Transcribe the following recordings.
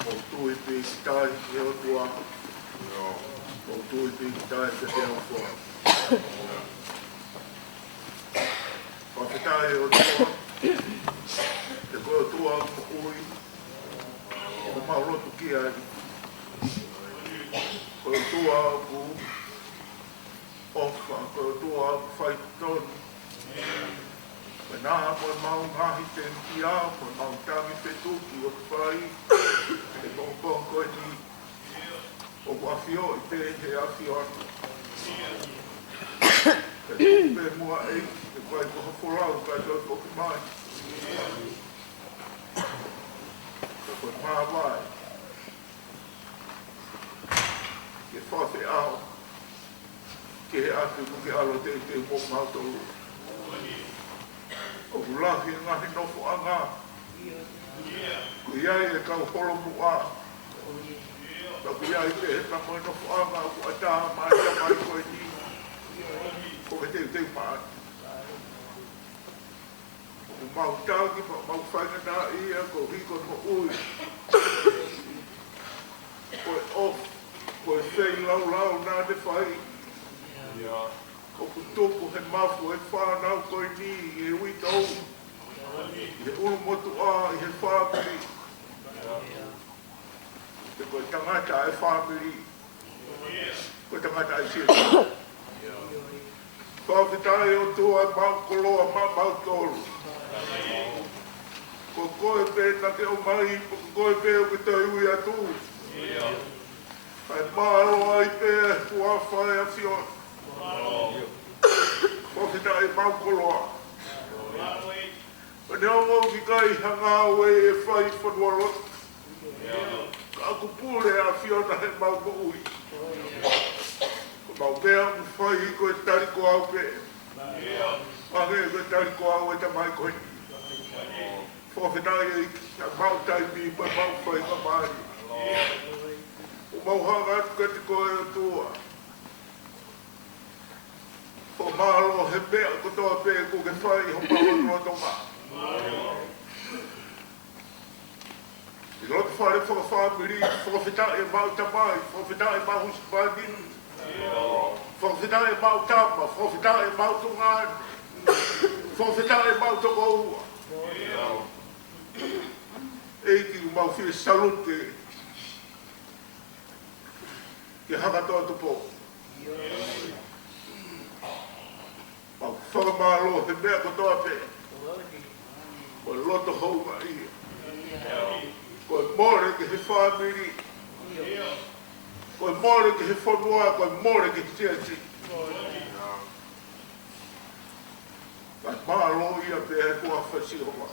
o tui pi tai e o tua o tui pi tai te te o fua o te tai o tua te koe o tua mo ui o maurotu ki ai koe o tua ku ofa koe o tua whai tonu nā moe mau ngahi te ntia, moe mau tangi te tuki o te whai, e pongpong koe ni o whawhio i te he awhio atu. E tupe mua e, e koe ko hawhorau, koe toi koki mai. Koe koe maa mai. Ke whawhi ao, ke he atu kuki alo te mok mau tolu. O ulahi ngahi nofo anga. Ku iai e kau holo mua. Ka ku iai te he tamoe nofo anga ku ata mai ta mai koe ni. Ko ke te maa. Ku mau tauki pa mau whainga nā ia ko hiko mo ui. Koe off. Koe whei lau lau nā te whai. O ku tupu he mafu he whanau koe ni i he wita au. I he uru motu a i he whamiri. Te koe tangata e whamiri. Koe tangata e sira. Whawhitai o tua mau koloa mau tolu. Ko koe pēna ke o mai, ko koe pē o ke toi ui atu. Ai maro ai pē kua whae a whiona. Whakita e mau koloa. Pane ongo ki kai hanga oe e whai whanua rot. Ka aku pūre a whiona he mau ko ui. Ko mau pēa mu whai ko e tariko au pē. Mange ko e tariko au e ta mai koe. Whakita e a mau taimi pa mau whai ka mai. O mau hanga atu ka te koe o tua. O malo he mea kotoa pē ko ke whai ho mau roto ma. I roto whare whakawhamiri, whakawhita e mau tamai, whakawhita e mau huspani, whakawhita e mau tama, whakawhita e mau tungani, whakawhita e mau toko ua. Eiki u mau whie salute ke hakatoa tupo. Mau whakamalo he mea kotoa pē. Ko loto hou ma ia. Ko more ke he whamiri. Ko more ke he whanua, ko more ke he tiati. Ka malo ia pē he kua whasi hoa.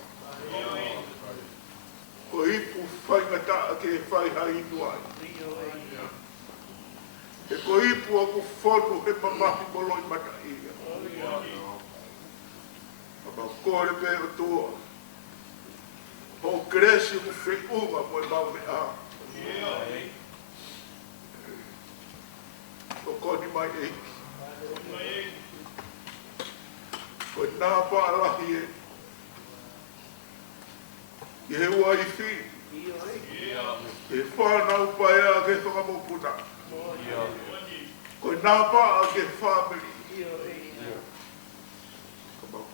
Ko ipu whaingata ke he whai hai inuai. E ko ipu aku whanu he mamahi moloi mata ia. Mau kore pē o tua. Ho kresi mu whi unga mo e mau me a. Ko koni mai eiki. Ko nā pālahi e. I he ua i whi. E whanau pai a ke whakamopuna. Ko nā pā a ke whamiri.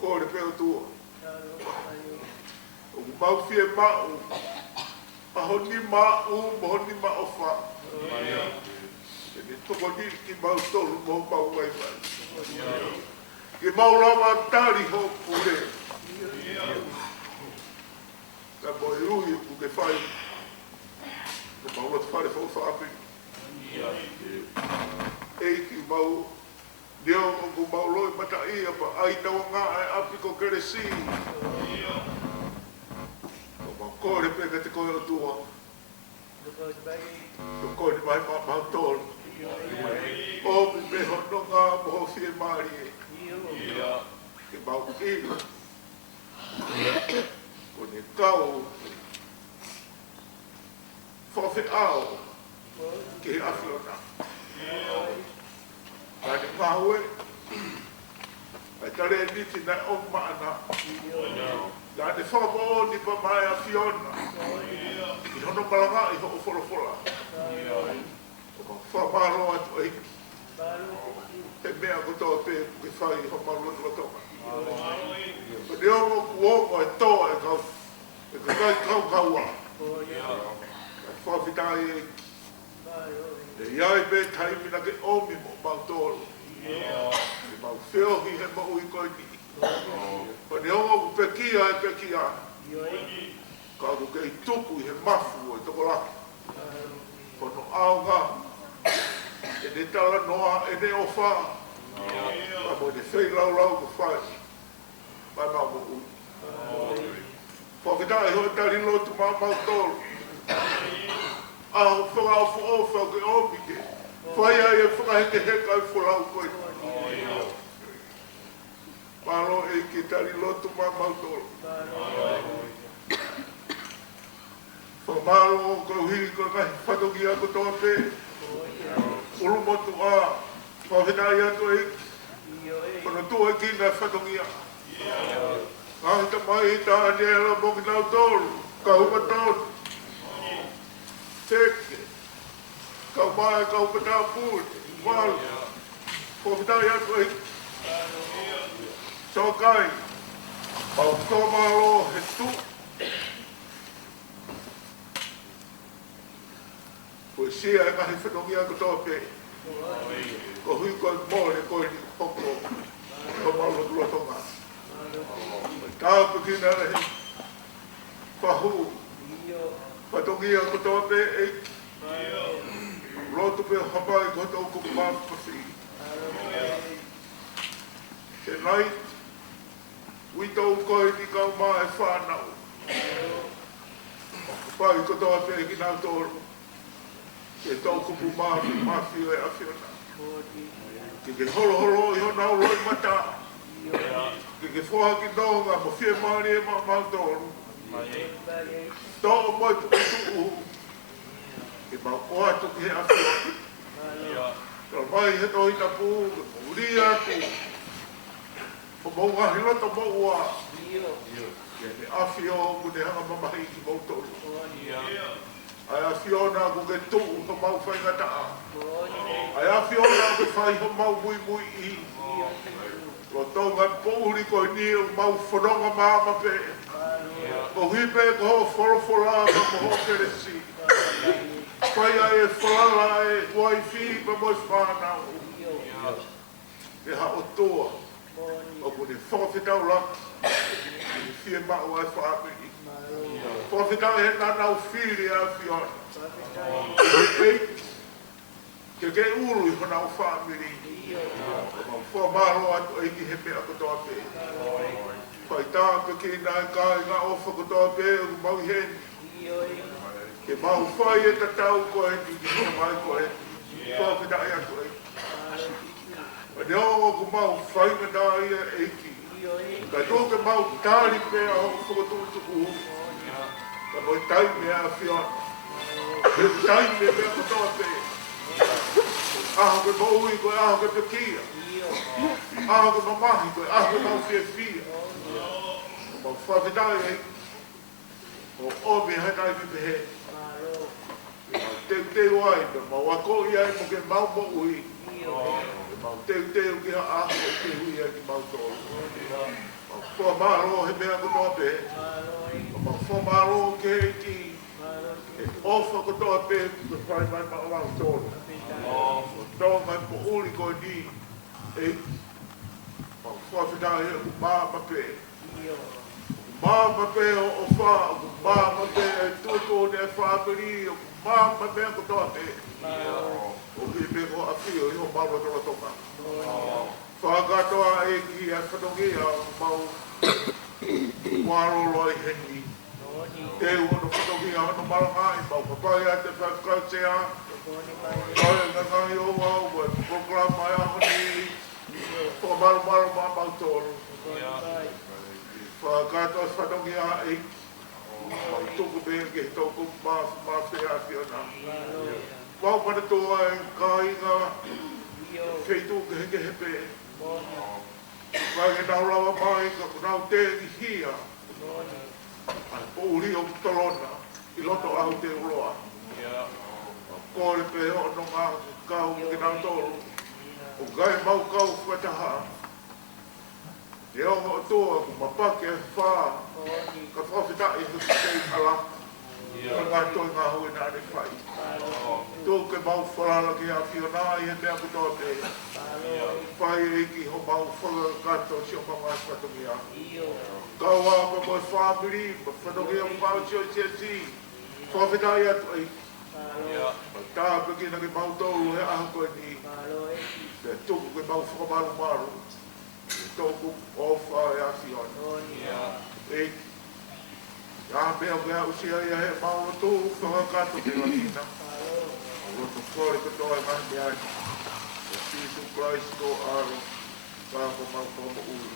Kore peo tua. O mau fie mau. Mahoni mau, mahoni mau wha. E ne toko ni ki mau tolu mo mau mai mai. Ki mau lawa tari ho pure. Ka mo i rui ku ke whai. Ko mau atu whare whau whaapi. Eiki mau Deo ko mau loi mata ia pa ai tau ngā e api ko kere si. Ko mau kore peka te koe o tua. Ko kore mai mau tolu. O mi me hono ngā moho fie maari e. Ke mau ina. Ko ne kau. Whawhi ao. Ke he afi o nā. Kani maue, ai tare niti nai o maana. La te whakapō ni pa mai a Fiona. I no malanga I ho fola fola. O whamaro atu ei. He mea kotoa pe ke whai ho maru atu atonga. O ne ongo kuongo e toa e kau. E ka kai kau kaua. E whawhitai e. E iai me taimina ke omi mo mau tolu. E mau whiohi he mau I koe ni. O ne ongo ku pekia e pekia. Ka ku kei tuku I he mafu e toko laki. Kono ao ngā. E ne tala noa e ne o wha. Ma mo ne whei lau lau ku whai. Mai mau mo ui. Whawhitai hoi tari lotu mau tolu. Aho whanga o whaofa ke omi ke. Whai ai e whangaheke heka I wholau koe. Maro e ke tari lotu mau tolu. Whamaro o kau hiri ko ngahi whatongi a kotoa pe. Ulu motu a whawhinai atu e. Kono tua e kina whatongi a. Ngahi ta mai I ta aneala mo ki nau tolu. Ka huma tolu. Teke. Kau mai kau pata pūte. Malu. Whawhinai atu e. Sokai. Pau komaro he tu. Ko sia e ngahi whanongi a kotoa pe. Ko hui koe mōre koe ni hoko. Ko mauro tulotonga. Tāu pekina rehi. Whahu. Whatongi a kotoa pe e. Roto pe hapai koto kuku mawhawhi. Te nai. Wito koe ni kau maa e whanau. Pai kotoa pe ki nau tōru. Ke tau kupu mafi e awhiona. Ke holo holo I hona o roi mata. Ke whoha ki nonga mo whie maari e mau tōru. Tō moi tuku. Ke mau oa tuki he awhiona. Tō mai he no I tapu. Uri atu. Ko mau ngahi loto mau ua. Ke me awhio ku ne hanga mamahi ki mau tōru. Ai a Fiona ko ke tu ko mau whai ngata a. Ai a Fiona ko whai ko mau mui mui I. Ko tonga pōhuri ko ni o mau whanonga māma pe. Ko hipe ko ho wholofola ma mo ho keresi. Whai ai e whalala e wai whi pa moi whanau. E ha o toa. O ko ne whawhitau la. I whie mau ai whaapiri. Whawhitau he nanau whiri a Fiona. Ke uru I honau whaamiri. Whamaro atu eiki he mea kotoa pe. Whai tā peke nai kai ngā ofa kotoa pe o mau heni. Ke mau whai e tatau ko heni ki hina mai ko heni. Whawhitau atu eiki. Ma ne o ko mau whai ngā ia eiki. Ka tō ke mau tāri pe a ho whakatutuku. Ka moi tai mea a Fiona. He tai mea kotoa pe. Aho ke maui koe aho ke pekia. Aho ke mamahi koe aho ke mau whia. O mau whawhitai e. O omi hanai ki pehe. Teu teu ai, mau ako ia e mo ke mau mo ui. Mau teu teu ki ha aho ke te hui ai ki mau tōru. Mau whamaro he mea kotoa pe. Mau whamaro ke he ki. E ofa kotoa pe ko whai mai ma o au tōru. Tō mai po uri ko ni. E mau whawhitai e ku māma pe. Māma pe o wha, ku māma pe e tuko ne whāpiri, o ku māma pe kotoa pe. O ki me ko a whio I ho maua tōra toka. Whakatoa e ki a whanongi a mau waro loi heni. Te uono whanongi a hono marangai, mau papai a te whakausea. Kai ngā ngai o wau, e program mai a honi. Whamaru ma mau tōru. Whakatoa whanongi a e. Mau tuku me ke tōku mawhi a Fiona. Wau mana toa e kai ngā wheitu ke heke hepe. Kai ke nau rawa mai ka nau te ki hia. Ai pōuri o tolona. I loto au te uloa. Kore pe ho no ngā kau ki nā tolu. O gai mau kau whataha. E o ho toa ku mapake e whā. Ka whawhitai huki kei ala. Ka ngā toi ngā hui nā ne whai. Tō ke mau whalala ki a whiona i he mea kutoa te. Whai e ki ho mau whala kato si o mga whatongi a. Kau a ma mo whamiri, ma whatongi a mau sio sia si. Whawhitai atu ai. Tā peki na ke mau tolu he aha koe ni. Te tuku ke mau whakamaru maru. Tōku o wha e asi ona. E, ia mea mea usia ia he mau tō whakakato te lakina. Roto kore katoa e mandi ai. Jesus Christ ko aro. Kāko mau komo uru.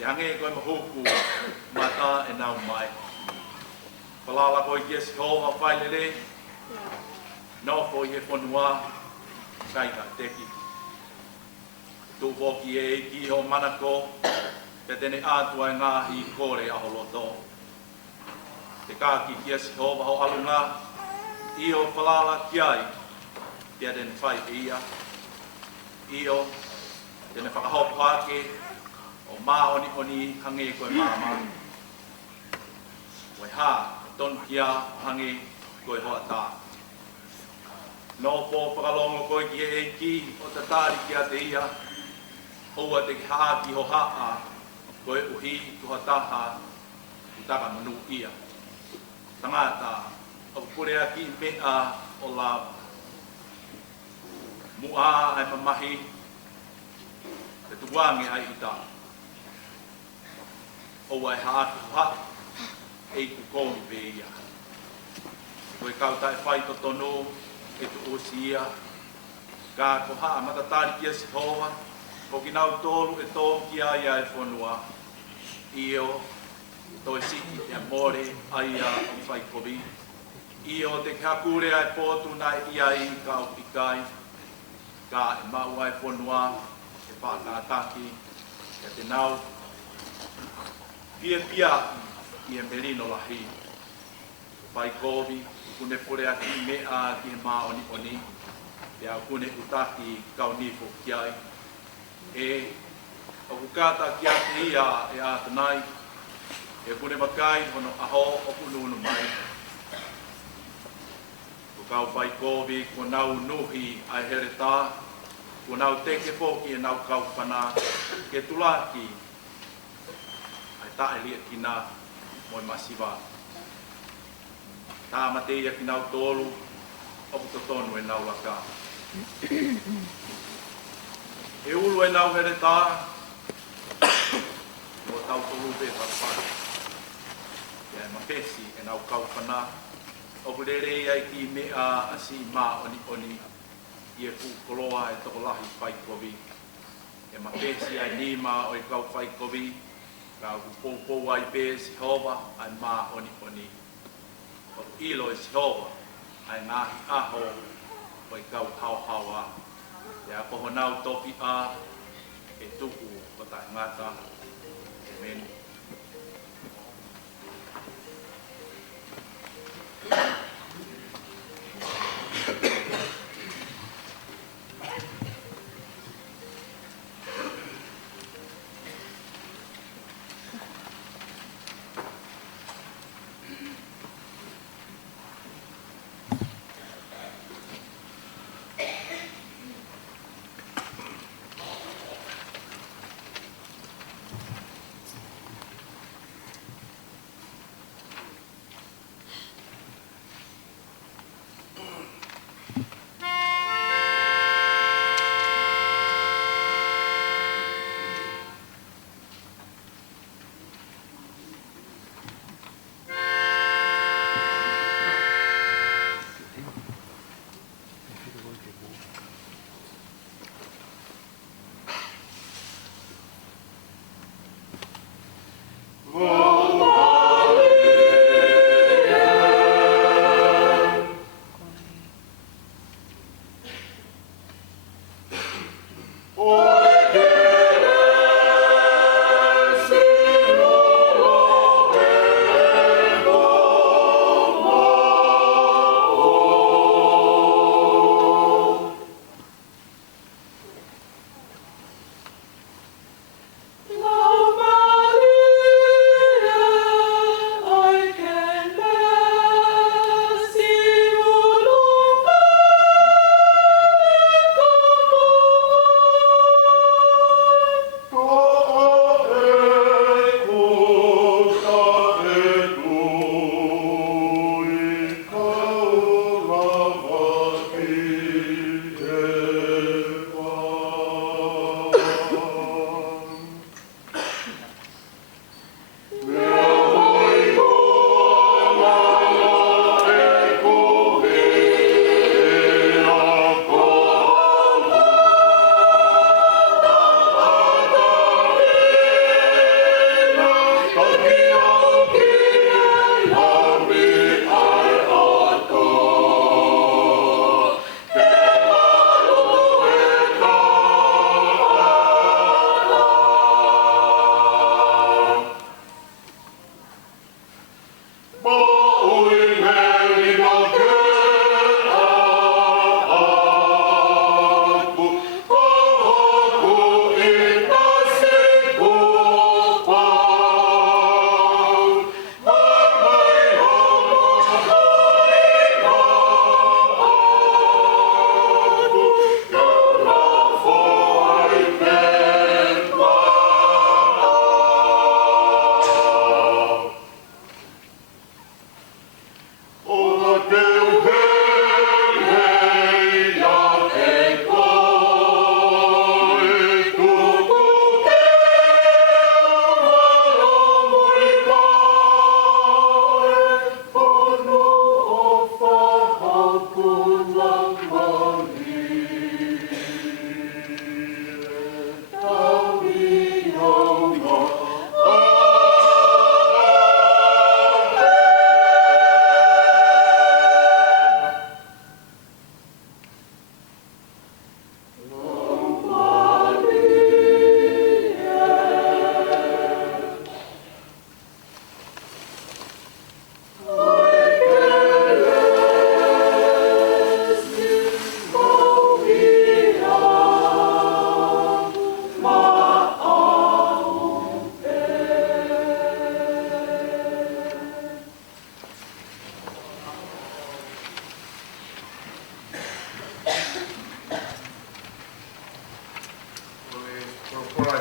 Te hange koe mahuku mata e nau mai. Palala koe ki esi hoa whailere. No ko i he whanua kaika teki. Tu hoki e ki ho manako. Te tene ātua e ngāhi kore aho loto. Te kāki ki esi hoa ho alunga. Io palala ki ai. Te tene whai ia. Io tene whakahopu ake. O mā oni hange koe māma. Koe hā, tonu kia hange koe hoa tā. No pō whakalongo koe ki e ki o ta tāri kia te ia. Hoa te ki haa ki ho haa, koe uhi koha taha, utaka manu ia. Tangata, o kurea ki mea o la mua ai mamahi te tuange ai ita o ai ha e ku koni pe ia koe kautai whai to tono e tu osia ka ko ha matatari kia si hoa ko ki nau tolu e tō ki ai ai whanua io toi siki te amore ai a o whai kovi io te kakure ai pōtu nai iai ka o pikai ka e mau ai whanua e whakataki e te nau pia i e merino lahi whai kovi kune pure aki mea ki e maa oni te au kune utaki kau nifo ki ai e o kukata ki ati ia e atanai e kune makai hono aho o kununu mai ko kau whai kovi ko nau nuhi ai hereta ko nau teke poki e nau kau whana ke tulaki ai tae lia kina moi masiwa tā mate ia ki nau tōlu, oku to tonu e nau laka. E ulu e nau here tā, o tau tolu pe whakapara. Ia e mapesi e nau kauwhana, oku rere ai ki mea asi mā oni, i e kukoloa e toko lahi whaikovi. E mapesi ai ni mā o e kau whaikovi, ka uku poupou ai pe si hova ai mā oni. Ilo e sihoa, ai ngahi aho, o i kau hauhaua. Te a koho nau toki a, e tuku o tai ngata, e meni.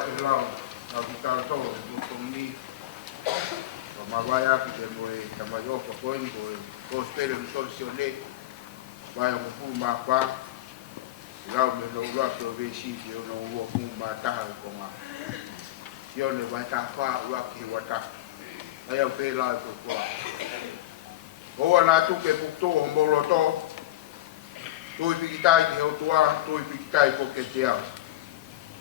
te lao, au ki tāra tō, e mō ni, o mawai aki te mo e tamai ofa koini, ko e kōspere mi solusione, vai o fu ma pa, lau me no ua ke o vesi ki o no ua fu ma taha ko ma. Sione vai ta wha ua ki wata. Ai au pe lai ko kua. Hoa nā tuke pukto o molo tō, tui pikitai ki hau tua, tui pikitai ko ke te au.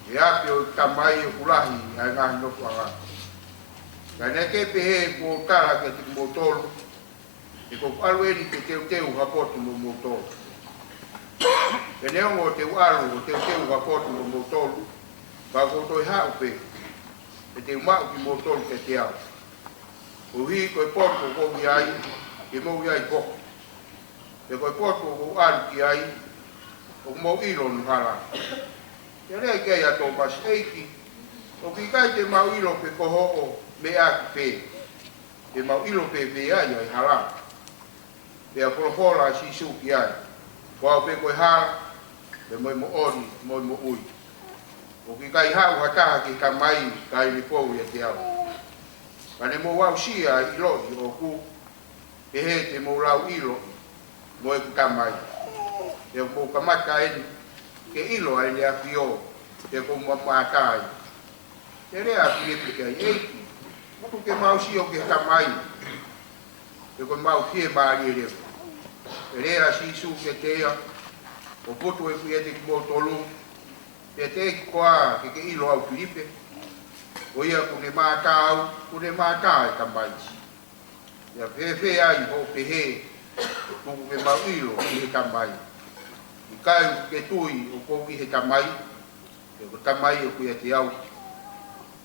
E api o tamai o kulahi, ai ngahi no kua ngā. Kai neke pehe ko tara ke te kumotolo, e ko alueni ke teu hapotu mo motolo. E neongo te ualu o teu hapotu mo motolo, ka ko toi hau pe, e te umau ki motolo ke te au. O hi koe poto ko ki ai, e mou iai koko. E koe poto ko alu ki ai, o mou ilo nu hala. E rei kei ato mas eiki, o ki kai te mau ilo pe koho o me aki pe. E mau ilo pe pe ai ai hala. E a kolofola si suki ai. Kua pe koe hala, e moi mo ori, moi mo ui. O ki kai hau hataha ki ka mai, kai ni pou e te au. Kane mo wau sia i loi o ku, e he te mo lau ilo, mo e ku ka mai. E mo ka mata eni, ke ilo ai le api o, e ko mapatai. E rea pilepi kai eiki, mutu ke mau si o ke ka mai, e ko mau fie maari e leo. E rea si su ke tea, o putu e kuiete ki mo tolu, e te ki koa ke ilo au Filipe, o ia kune mātau, kune mātai ka mai. Ia whewhe ai ho pehe, kuku ke mau ilo ki he ka mai. I kai ke tui o kou ki he ka mai, e ko ta mai o kuia te au.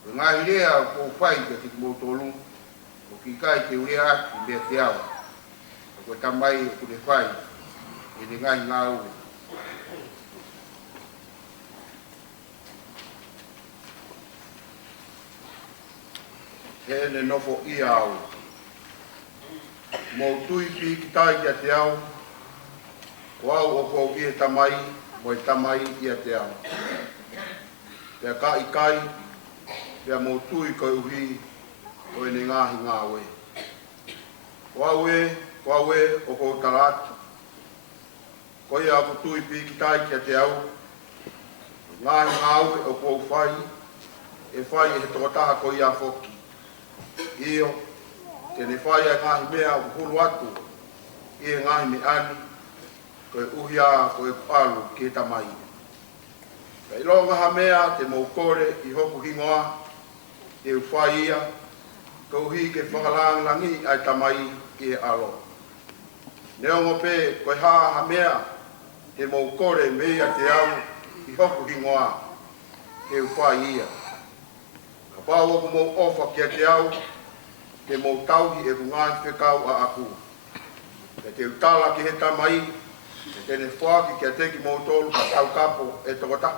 E ngāhi rea o kou whai ke te mo tolu, o ki kai te urea aki mea te au. E ko ta mai o kune whai, e ne ngai ngā ue. He ne nofo i au. Mo tui pi ki tai ki a te au, o au o kou ki he tamai, mo e tamai i a te au. Pea ka i kai, pea mo tui koe uhi, o e ne ngāhi ngā we. O au e, o kou taratu. Ko ia ko tui pi ki tai ki a te au, ngāhi ngā we o kou whai, e whai e he tokotaha ko ia foki. Io, te ne whai a ngahi mea o huru atu, i e ngahi me ani, koe uhi a koe alu ki ta mai. Ka ilonga ha mea te mou kore i hoku hingoa, e u whai ia, ka uhi ke whakalang langi ai ta mai i e alo. Neongo pe koe ha mea, te mou kore mea te au i hoku hingoa, e u whai ia. Pau o mou ofa ki a te au, te mou tauhi e kungai whekau a aku. E te utala ki he tamai, e tene whaaki ki a teki mou tolu ka tau kapo e tokota.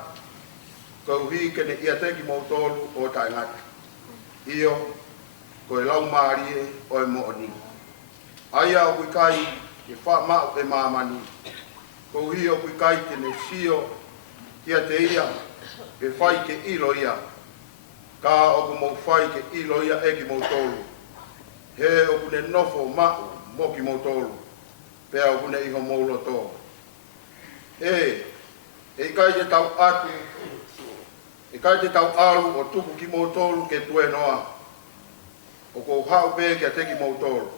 Ko uhi kene i a teki mou tolu o tai ngata. Io, ko e lau maarie o e mooni. Aia o kui kai e wha mau e maamani. Ko uhi o kui kai tene sio ki a te ia, e whai ke ilo ia. Ka o ku mou whai ke ilo ia e ki mou tolu. He o ku ne nofo mau mo ki mou tolu. Pea o ku ne iho mou loto. E kai te tau atu. E kai te tau alu o tuku ki mou tolu ke tue noa. O kou hau pe ki a te ki mou tolu.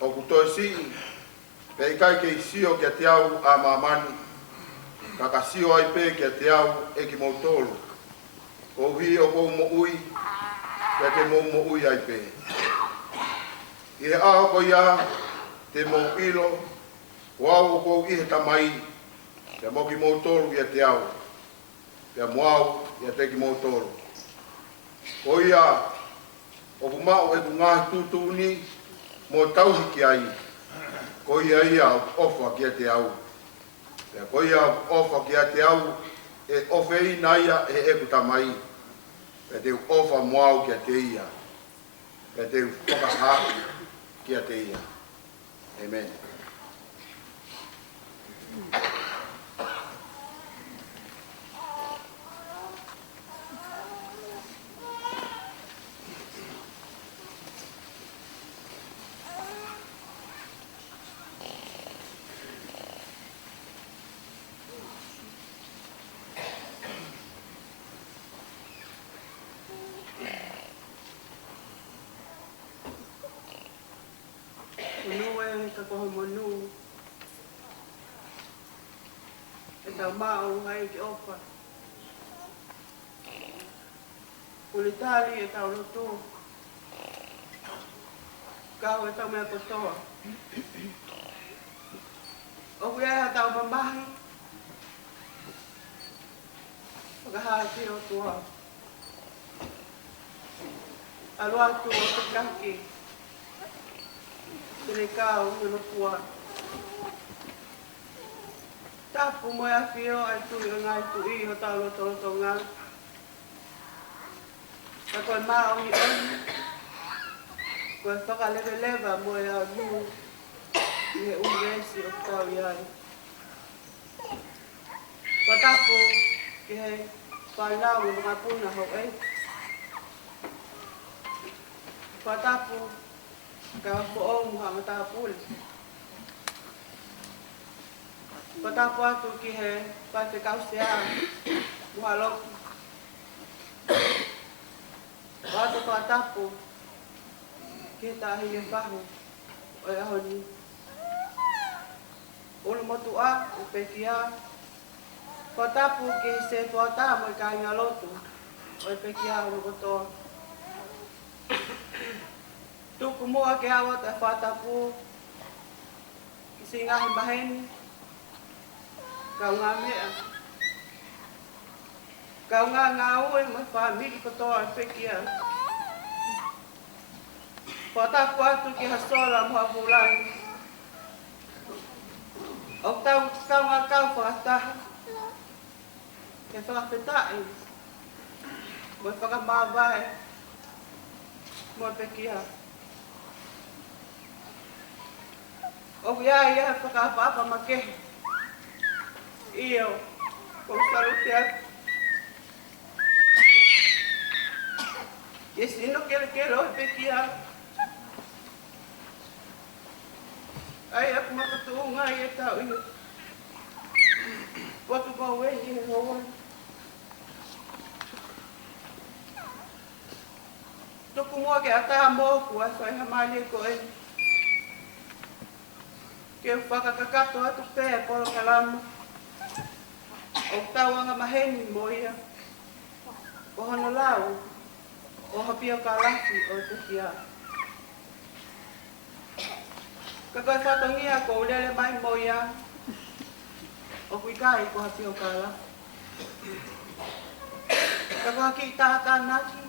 O ku toi si. Pe i kai ke i sio ki a te au a mamani. Kaka sio ai pe ki a te au e ki mou tolu. O hi o kou mo ui, kia te mo ui ai pe. I he aho ko ia, te mo ilo, o au o kou i he tamai, kia mo ki mou tolu i a te au, kia mo au i a te ki mou tolu. O ia, o ku mau e ku ngahi tūtūni, mo tauhi ki ai, ko ia ofa ki a te au. Kia ko ia ofa ki a te au, e ofe i naia e eku tamai. E te ofa moau ki a te ia. E te whakahaki ki a te ia. Amen. koho manu. E tau mao hai ki opa. Uli tali e tau lotu. Kau e tau mea kotoa. O kuia tau mamahi. Whakahae ki o tua. Alua tu o te kaki. Tene kau no pua. Tapu mo a fio ai tu i ngai tu i o tau loto ngā. Ka koe mao i oni. Koe whakalewelewa mo e a niu. I he uresi o tau i ai. Ka tapu ki he whanau i mga puna ho e. Ka tapu ka po'ong ha matapuli. Ka tapu atu ki he pate kausea muhaloku. Watu ka tapu ki he tahi e whahu o e ahoni. Ulu motu a o pekia. Ka tapu ki he se tua tā mo i ka inga lotu o e pekia ulu kotoa. Tuku mua ke awa te whatapu ki si ngahi maheni. Kau ngā mea. Kau ngā ue mai whamiri kotoa e pekia. Whatapu atu ki hasola mua pulai. O tau ngā kau whataha. Ke whakawhetai. Moi whakamāwai. Moi pekia. O ia whakapapa make. Io, ko saluti atu. Ye sino kere o pekia. Ai aku makatunga i e tau i. Potu kau e i he hoa. Tuku mua ke ata moku a whainga mali ko e. Ke whakakakato atu pēr polo kalama. O tauanga maheni mo ia. O hana lau. O hapia ka lafi o te kia. Ka koe whatongia ko ulele mai mo ia. O kui kai ko hapia ka lafi. Ka koe ki tāka naki.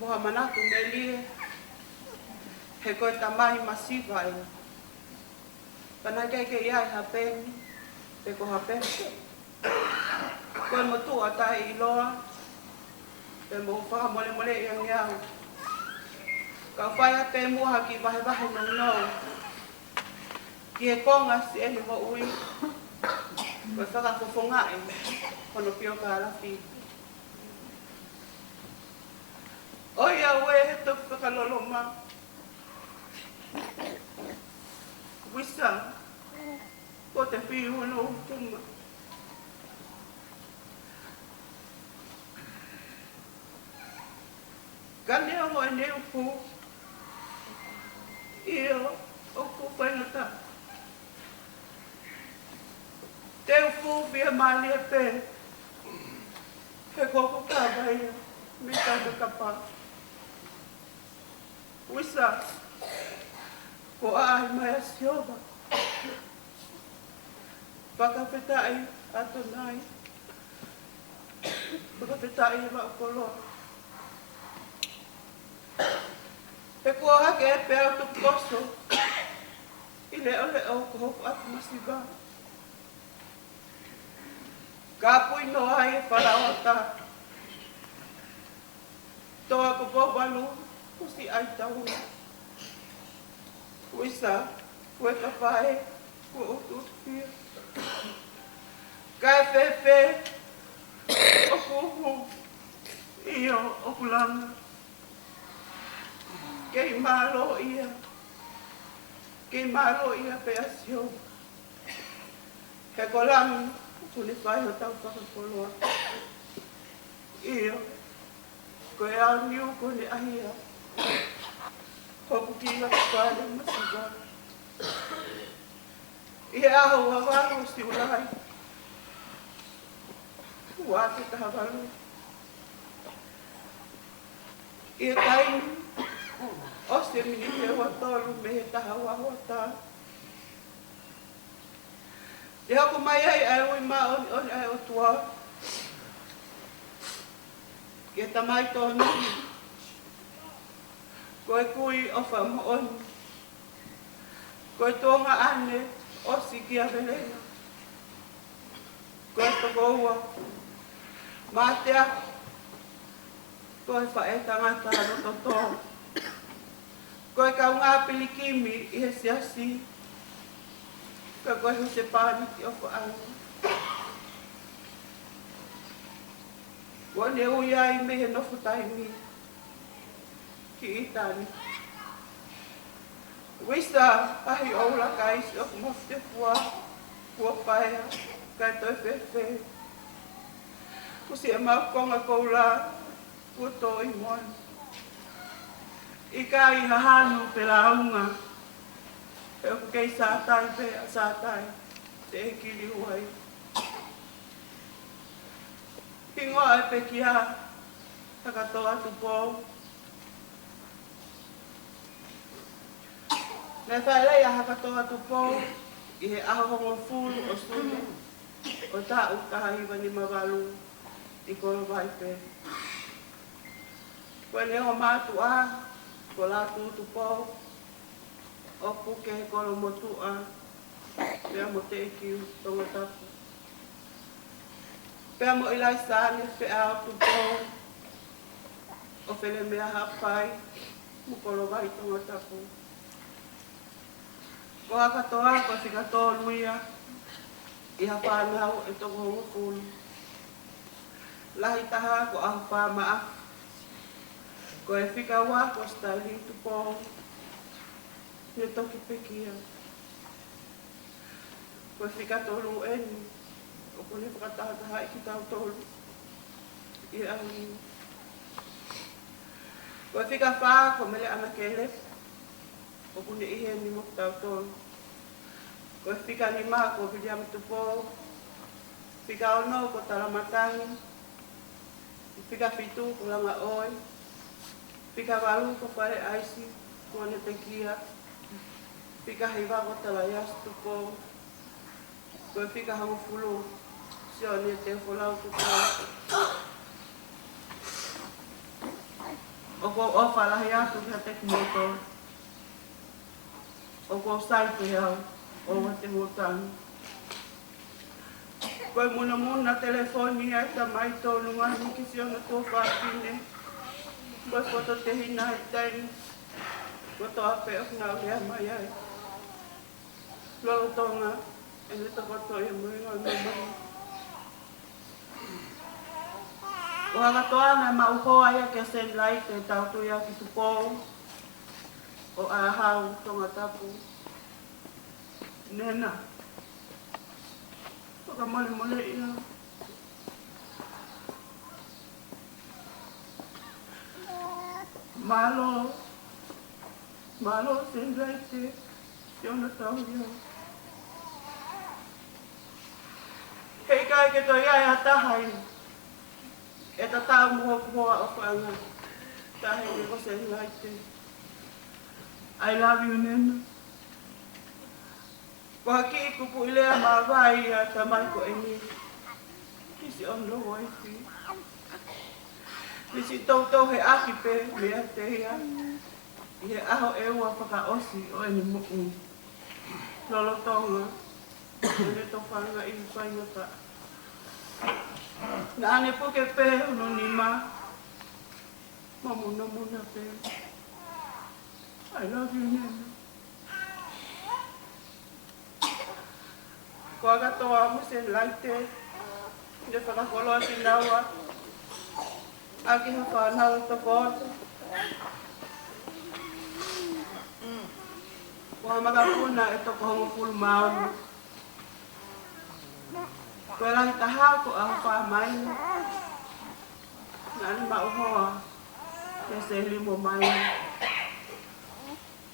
Moha manatu me lie. He koe tamahi masiva e. Pana kei ke iai hapeni. Te ko hapeni. Koe motua tai i loa. Te mo whaka mole i ang iau. Ka whai a te muha ki wahe no no. Ki he konga si e mo ui. Koe whaka whawhongai. Kono pio ka alafi. Oi a ue he tuku whakaloloma. Wisa. Ko te whiu no tuma. Kane o mo e neu pu. Io o ku whaingata. Teu pu via mali e pe. He koko ka vai. Me tata kapa. Wisa. Ko ai mai a sioba. Pakawhetai ato nai. Pakawhetai e wau koloa. He kua hake e pēo tu koso. I leo ko hoku atu masiva. Ka pui no ai e wharaota. Toa ko powalu. Kusi ai tau. Wisa. Kue ka whae. Kua utu pia. Kai whewhe. Oku uhu. Io oku langa. Kei malo ia. Kei malo ia pe asio. He kolangi. Kuni whai ho tau whakapoloa. Io. Koe au niu kone ahia. Hoku ki la whare masiwa. Ia aho wa waru si ulai. Ua te taha walu. Ia taini. O se mini te ua tolu me he taha wahu ata. Ia hoku mai ai ui ma oni ai o tua. Ia tamai tonu. Koe kui o whamu oni. Koe tonga ane o si kia velenga. Koe toko ua. Mātea. Koe whae tangata roto tō. Koe kau ngā pilikimi i he siasi. Koe huse pāni ki o whaanga. Wane ui ai me he nofu taimi. Ki itani. Wisa pahi oula ka isi o kumofte fua. Kua paia. Kai toi whewhe. Kusi e mau konga koula. Kua tō i moana. I ka i hahanu pe la aunga. E o kei sātai pe a sātai. Te e kiri huai. Hingoa e pe ki a. Takatoa atu pō. Me whaelei a hakatoa atu pō. I he aho hongo fulu o sune. O tā utaha iwa ni mawalu. I koro vai pe. Koe neo mātu a. Ko la tutu pō. O puke he koro motua. Pea mo te ikiu tonga tapu. Pea mo ilai sāne whea atu pō. O whele mea hapai. Mo koro vai tonga tapu. Ko hakatoa ko whikatoa nuia. I hapānau e toko hongo fulu. Lahi taha ko ahu pāmaa. Ko e whikawa ko stali tu pō. Ne toki pekia. Ko e whikatolu eni. O ko ne whakataha i ki tau tolu. I ahu. Ko e whikawha ko mele ana kele. O ko ne ihe ni mo tau tolu. Ko e whika ni maa ko William Tupō. Whika ono ko Talamatangi. Whika whitu ko Langa Oi. Whika walu ko Whare Aisi. Ko ane Tekia. Whika heiwa ko Talayas Tupō. Ko e whika hangu fulu. Si ane te wholau Tupō. O ko ofa lahi atu kia te kumoto. O ko saitu iau. O te hotani. Koe muna telefoni ai ta mai tōnu ngani ki si ona tō whātine. Koe koto te hina i taini. Koto ape o ngā rea mai ai. Lolo tonga, e le tokoto i muinga i mai. O hagatoa na mauhoa ia ke sen lai te tautu ia ki Tupō. O ahau tonga tapu. Nena. Whaka mole ia. Malo sen reite. Si ona tau ia. Hei kai ke toi ai atahai. E ta tau mua kua o whanga. Tahai e ko sen reite. I love you, Nena. Ko haki i kupu i lea mawai a tamai ko emi. Kisi on lo waifi. Kisi tau he aki pe mea te ia. I he aho e ua whaka osi o eni muku. Lolo tonga. Ene to whanga i whaingata. Na ane puke pe uno ni ma. Mamuna pe. I love you, Nena. Ko agatoa mo sen laite. De whakakoloa si naua. Aki ha whanau to kōta. Ko ha makapuna e toko hongo pulu maona. Ko e langi taha ko a wha maina. Nani mauhoa. Te se limo maina.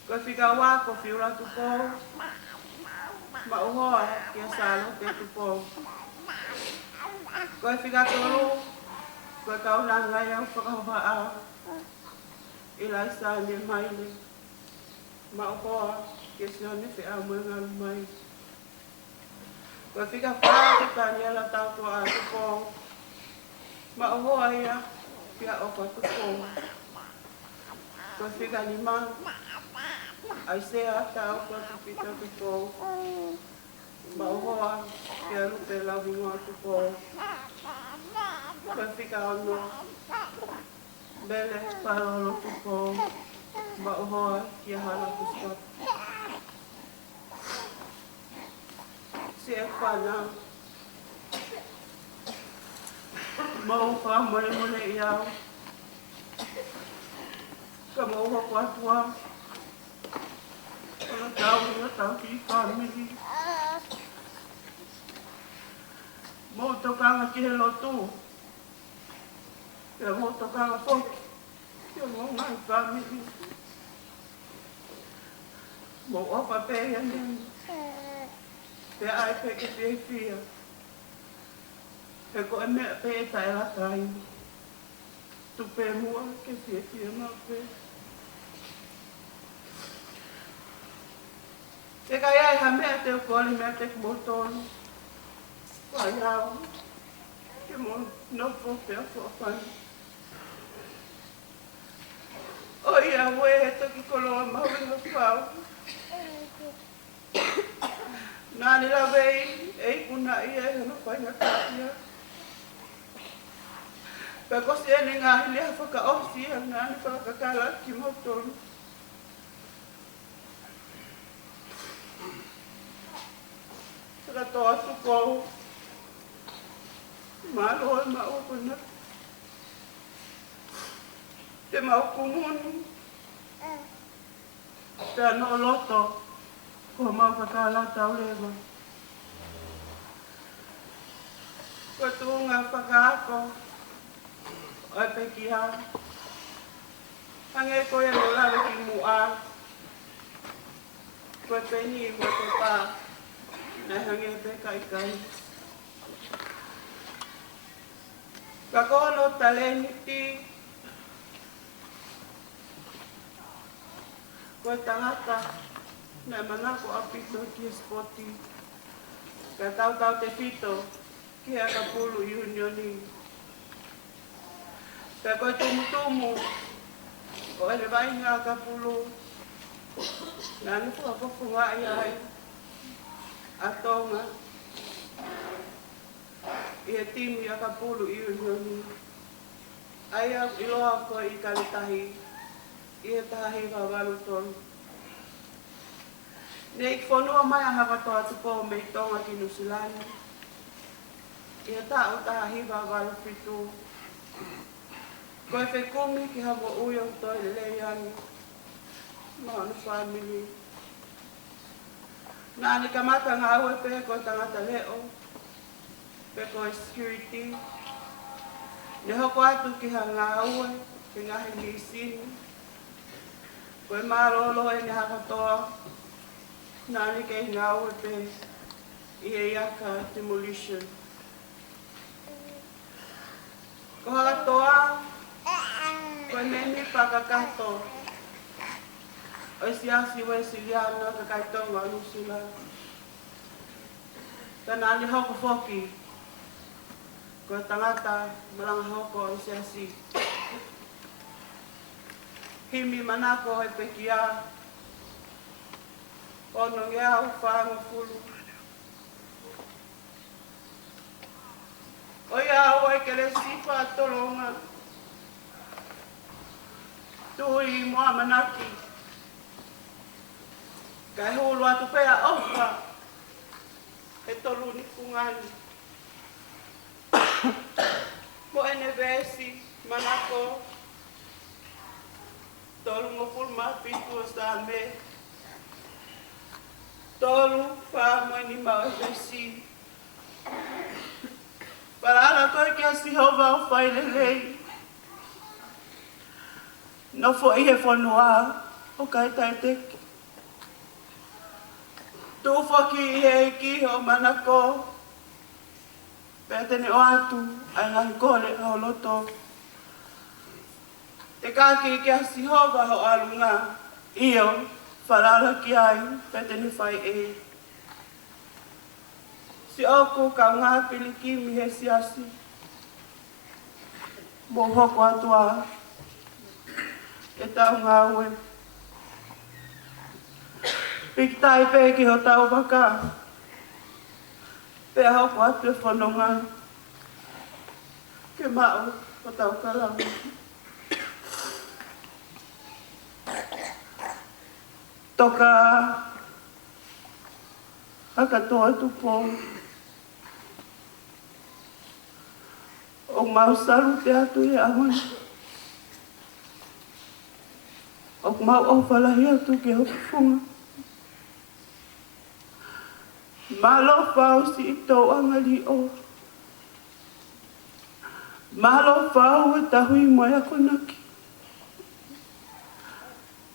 Ko Koe whika wā ko whiura tupo. Ma uhoa kia salo te tupo. Koe whika tolu. Koe kaunanga iau whakahoha au. Ila isa ni maile. Ma uhoa kia sione whia muenga mai. Koe whika whaa te tani ala tau toa a tupo. Ma uhoa ia kia opa tupo. Koe whika ni mang. Ai se ata au kwa tupita tupo. Ma uhoa kia rupe lau ingoa tupo. Koe whika ono. Bele parolo tupo. Ma uhoa kia hala kuspa. Se e whana. Ma uhoa mole mole iau. Ka ma uhoa kwa tua. Kono tau inga tau ki whamiri. Mo tokanga ki he lotu. Kia mo tokanga whoki. Kia mo ngai whamiri. Mo opa pēia nini. Te ai peke te whia. He ko e mea pē tai la tai. Tu pē mua ke whia mau pē. Te kai ai ha mea te ukoli mea te kumotonu. Wai au. Ke mo no whopea whopani. O ia ue he toki koloa mawinga whau. Nāni la wei e ikuna ia e hana whainga kātia. Pea kosi ene ngāhi lea whakaosi a nāni whakakala ki motonu. Saka toa tukou. Malo e maukuna. Te maukumuni. Te ano loto. Ko mau whakala tau lewa. Ko tuunga whakaako. Oi peki ha. Hange ko e lo lawe ki mua. Ko e peni i te pā. Nai hange pe kai kai. Ka kono taleniti. Ko e tangata. Nai manako apito ki e spoti. Ka tau te fito. Ki a ka pulu unioni. Ka koe tumu. Ko e le vainga ka pulu. Nani ko ako funga ai. Atonga. Ia timi a ka pulu i unioni. Aia iloa ko i kalitahi. Ia tahi wawalu tonu. Nei whanua mai a haka toa tupo me i tonga ki Nusilani. Ia tau tahi wawalu fitu. Ko e whekumi ki hawa uio toi leiani. Maanu family. Nāni ka mata ngā ue pe ko tangata leo. Pe ko security. Ne hoko atu ki ha ngā ue. Ki ngahi ni sini. Ko e marolo e ne haka toa. Nāni ke ngā ue pe. I e iaka demolition. Ko haka toa. Ko e neni pakakato. O siasi we siliana ka kai tonga Nusila. Ta nani hoko foki. Ko tangata malanga hoko o siasi. Himi manako e pekia. Ono ngea u whaanga fulu. O ia ua e kere sipa tolonga. Tui moa manaki. Kai hulu atu pea ofa. E tolu ni kungani. Mo ene vesi manako. Tolu ngopulma pitu sa me. Tolu wha ni mau vesi. Parala koe kia si hova o whailelei. No fo i he whanua o kai tai teki. Tūwhaki he ki o manako. Pea tene o atu, ai ngahi kole o loto. Te kāki ki a Sihova ho alunga, io, whalala ki ai, pea tene whai e. Si oku ka ngā pilikimi he siasi. Mō hoko atua, e tau ngā ue. Pikitai pē ki ho tau waka. Pea hoko atu e whanonga. Ke mau o tau karama. Toka haka toa tupo. O mau saru te atu e ahon. O mau ofalahi atu ke hoki funga. Malo whau si i tau angali o. Malo whau e tahui moe ako naki.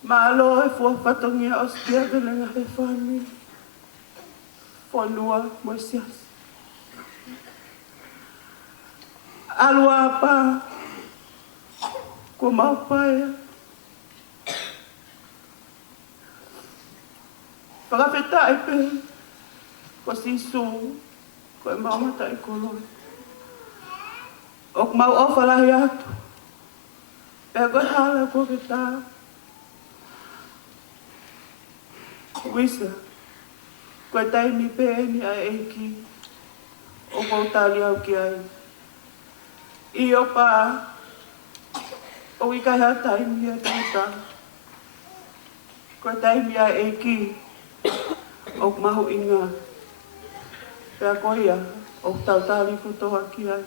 Malo e fua whatongia o skia velenga he whami. Whanua moe sias. Alua pa. Ko mau paea. Whakawheta ai pe. Ko sisu. Ko e maumata i koloi. O mau ofalahi atu. Pea koe hala ko ke tā. Wisa. Koe taimi pēni a eiki. O kou tali au ki ai. I o pā. O i kai ha taimi a tata. Koe taimi a eiki. O mahu inga. Pea koe ia. O tau tali kutoha ki ai.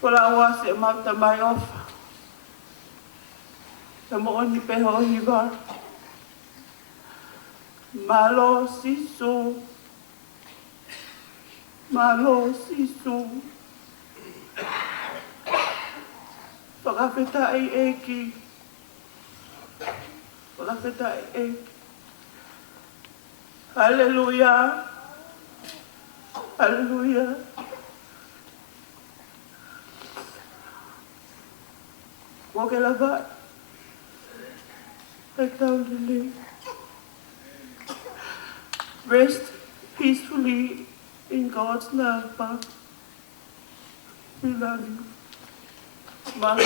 Kola ua se mauta mai ofa. Ka mo oni peho o hiwa. Malo sisu. Malo sisu. Whakawheta ai eki. Whakawheta ai eki. Hallelujah. Hallelujah. Woke lava. Rest peacefully in God's love, Papa. We love you. Mama.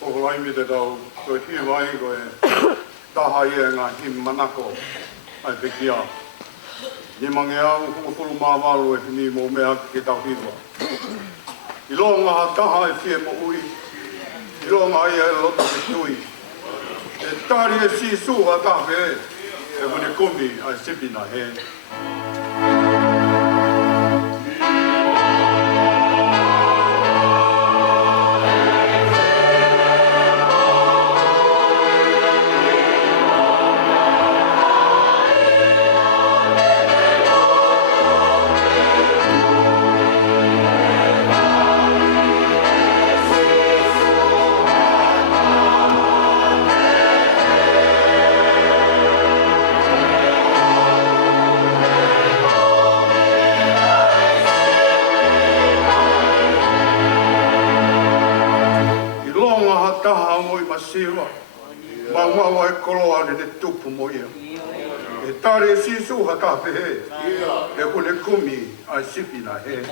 O lai mi te tau, koe hiwa i koe taha i e ngā him manako ai te kia. Ni mange au hukufuru mā walu e ni mō mea ke tau hiwa. I longa ha taha e fie mo ui, i longa ai e loto ke tui. E tari e si suha tahe e mune kumi ai sipina he. Maua e koloa ne tupu mo ia. E tare si suha ka pehe. E kune kumi ai sipina he.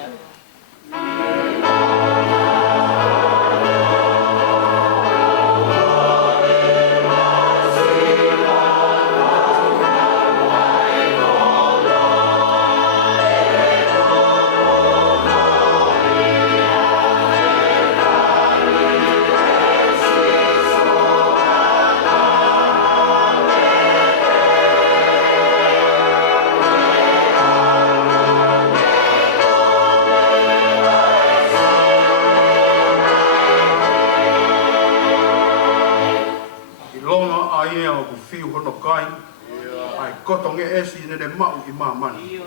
Kotonge esi ne mau I mamani.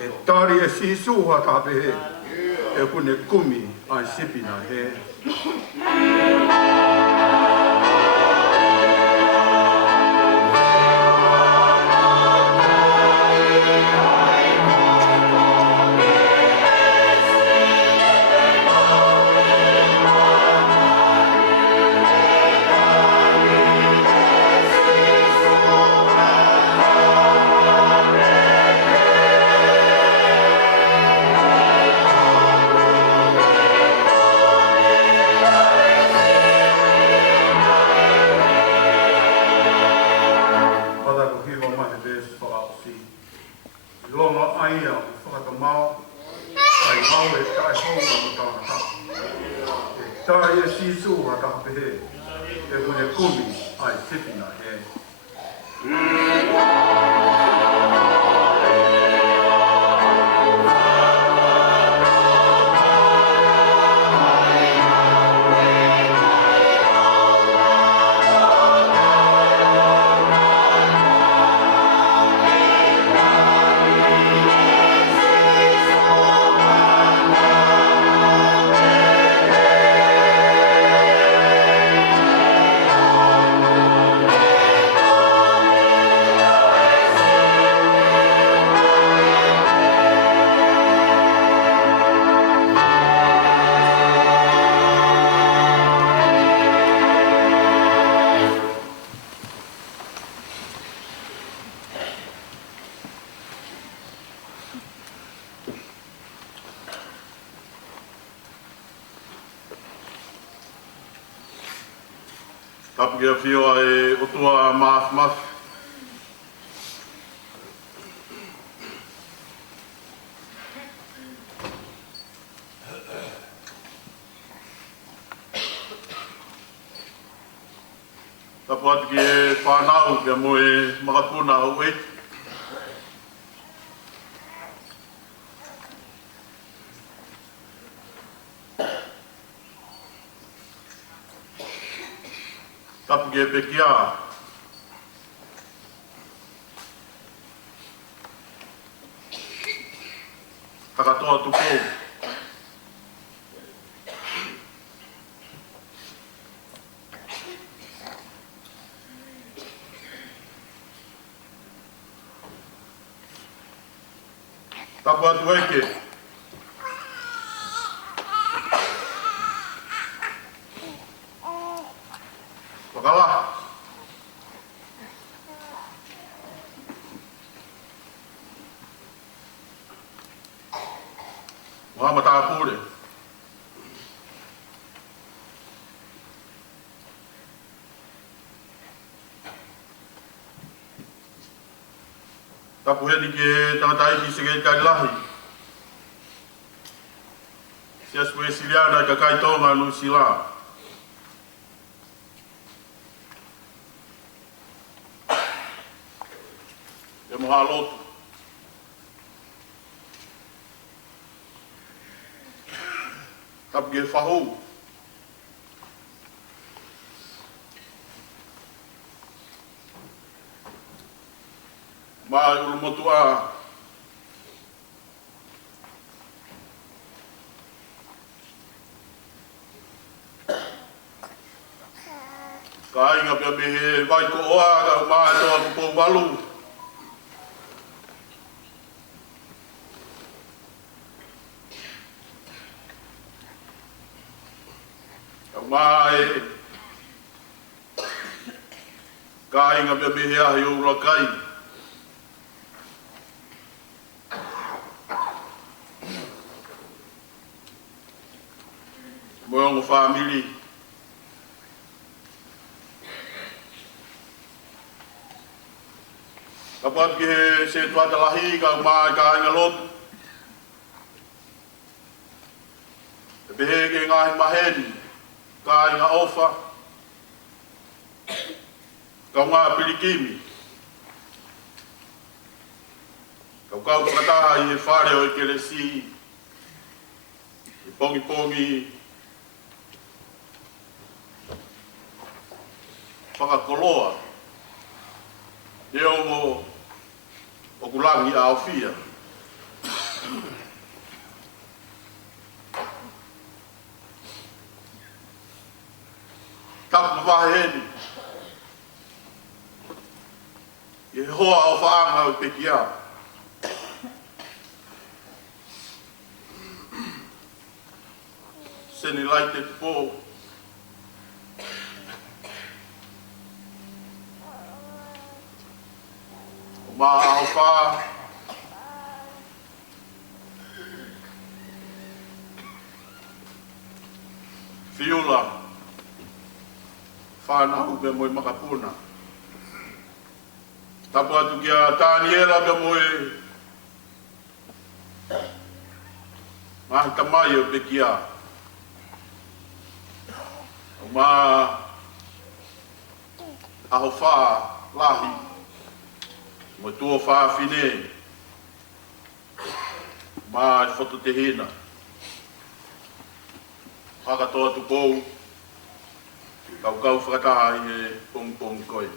E tari e sisu ha tapehe. E kune kumi ai sipina he. Tapukia whioa e otua maaf. Tapu atu ki e whanau kia mo e makapuna au e. Tapu ki e pekia. Takatoa tukou. Tapu atu eke. Wakala. Wahama tāpūre. Tapu heni ke tangatai ki segei kai lahi. Sias pue siliana ka kai tonga nu sila. E moha lotu. Tapu ke whahou. Mai ulu motu a. Ka inga pia mehe vai ko oa ka mai toa kupo walu. Ka mai ka inga pia mehe ahi o urakai. Moyongo family. Kapat ke se tuata lahi ka mai ka inga lotu. Behe ke ngahi maheni. Ka inga ofa. Ka ngā pilikimi. Ka kau pakataha i e whare o i kelesi. I pongi. Whakakoloa. E o kulangi a ofia. tapu waheni. E hoa o whaanga o te kia. Seni lai te pō. O mā au whā. Fiula. Whāna upe moi makapuna. Tapu atu kia Daniela me moe. Mahi tamai o pe kia. O mā aho whā lahi. Mo tua whā whine. Mā e whoto te hina. Whakatoa tu kou. Kau whakataha i e pong koi.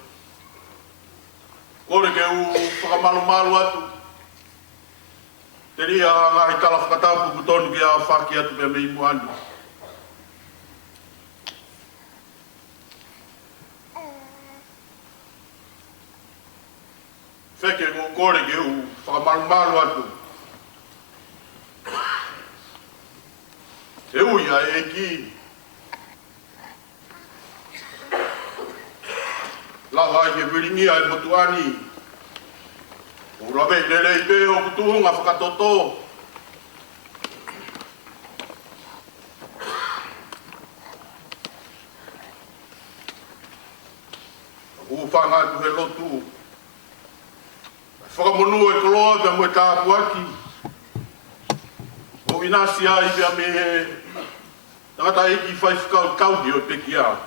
Kore ke u whakamalu atu. Te ria ngahi tala whakatapu kutonu ki a whaki atu pe me imu anu. Wheke ko kore ke u whakamalu atu. E uia e ki. Lawa i ke wiringia e motuani. O rawe lele i pe o kutuhunga whakatoto. Uwhanga tu he lotu. Whakamonu e koloa me moe tāpuaki. O inasi ai pia me he. Tangata eki whai whakau kaudi o pekia.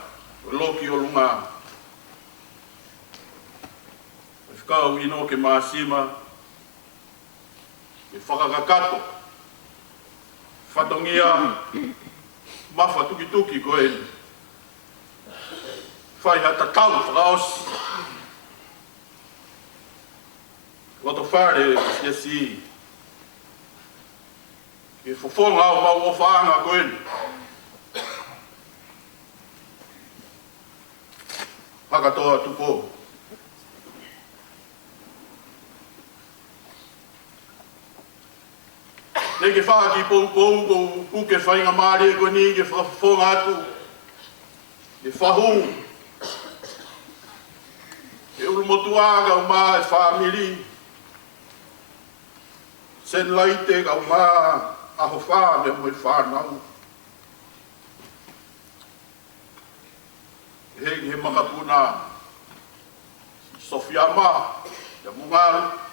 O loki o lunga. Kau ino ke maasima, ke whakakakato, whatongia, mawha tuki ko e. Whai hata tau whakaosi. Loto whare si. Ke whawhonga au mau o whaanga ko e. Hakatoa tuko. Nei ke whaki pou ko ke whainga maare ko ni ke whawhonga atu. Ke whahu. Ke urumotuanga o mā e whamiri. Sen laite ka o mā aho whā me mo e whanau. He makapuna. Sofia mā. Ia mungaru.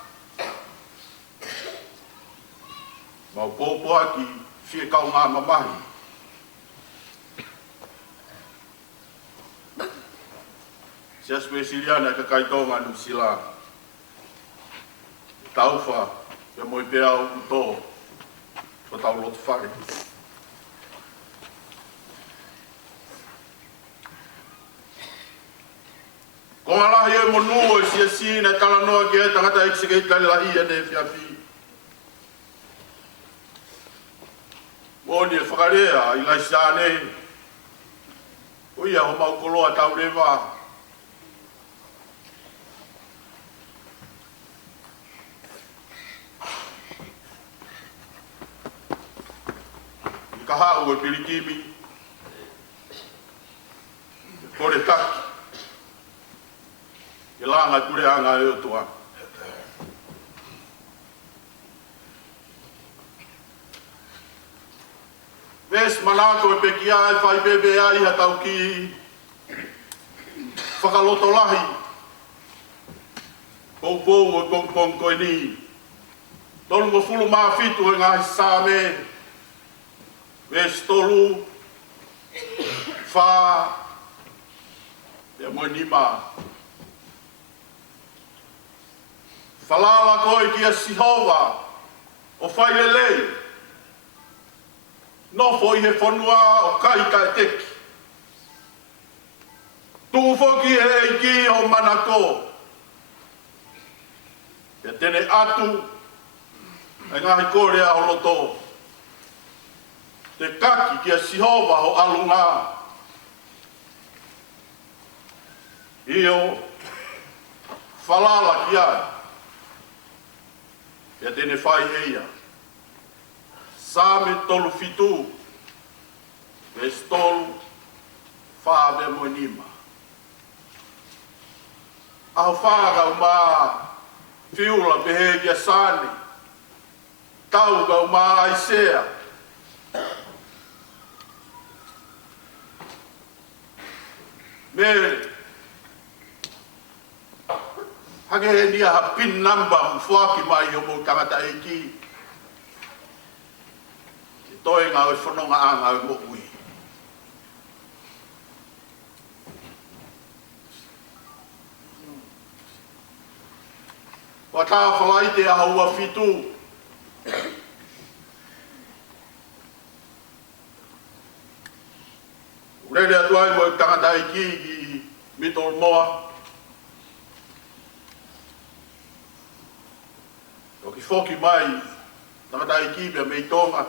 Mau pōpō aki, whie kau ngā mamahi. Sia spue siriana ka kaitonga nu sila. Tauwha, ia moi pēa o uto, so tau lotu whare. Ko ngā lahi e monu o sia sina kala noa ki e tangata ikise tali lahi e ne whiawhi. Moni e whakarea i lai sāne. Uia ho mau koloa tau rewa. I ka hau e pirikimi. E kore taki. E langa ture anga e o toa. Ves manako e pekia e whai bebe ai hatau ki whakaloto lahi. Pou o pong koe ni. Tolu mo fulu maa fitu e ngahi sāme. Ves tolu. Wha. E mo nima. Whalala koe ki a Sihova. O whai lelei. Nofo i he whanua o kaika e teki. Tūwhoki e eiki o manako. E tene atu, e ngahi kore a holoto. Te kaki ki a Sihova o alunga. Io falala kia. Ia tene whai eia. Same tolu fitu. Estolu whaave mo nima. Au whaga uma fiula behegia sani. Tau ga uma aisea. Mere. Hage nia ha pin number mfuaki mai o mo tangata eki. Toi ngā e whanonga anga e mo ui. Wa tā whalai te aha ua fitu. Urere atuai mo e tangata eki ki mitol moa. O ki whoki mai, tangata eki pia mei tonga.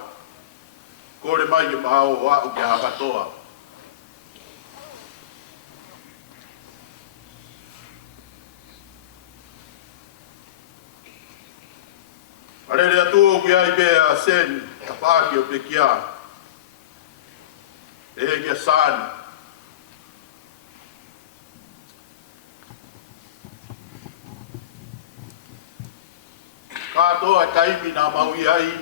Kore mai ke mahao o au ke hakatoa. Arere atu o ki ai bea sen, ka pāki o pe kia. E he kia sāni. Kātoa e taimi nā maui ai.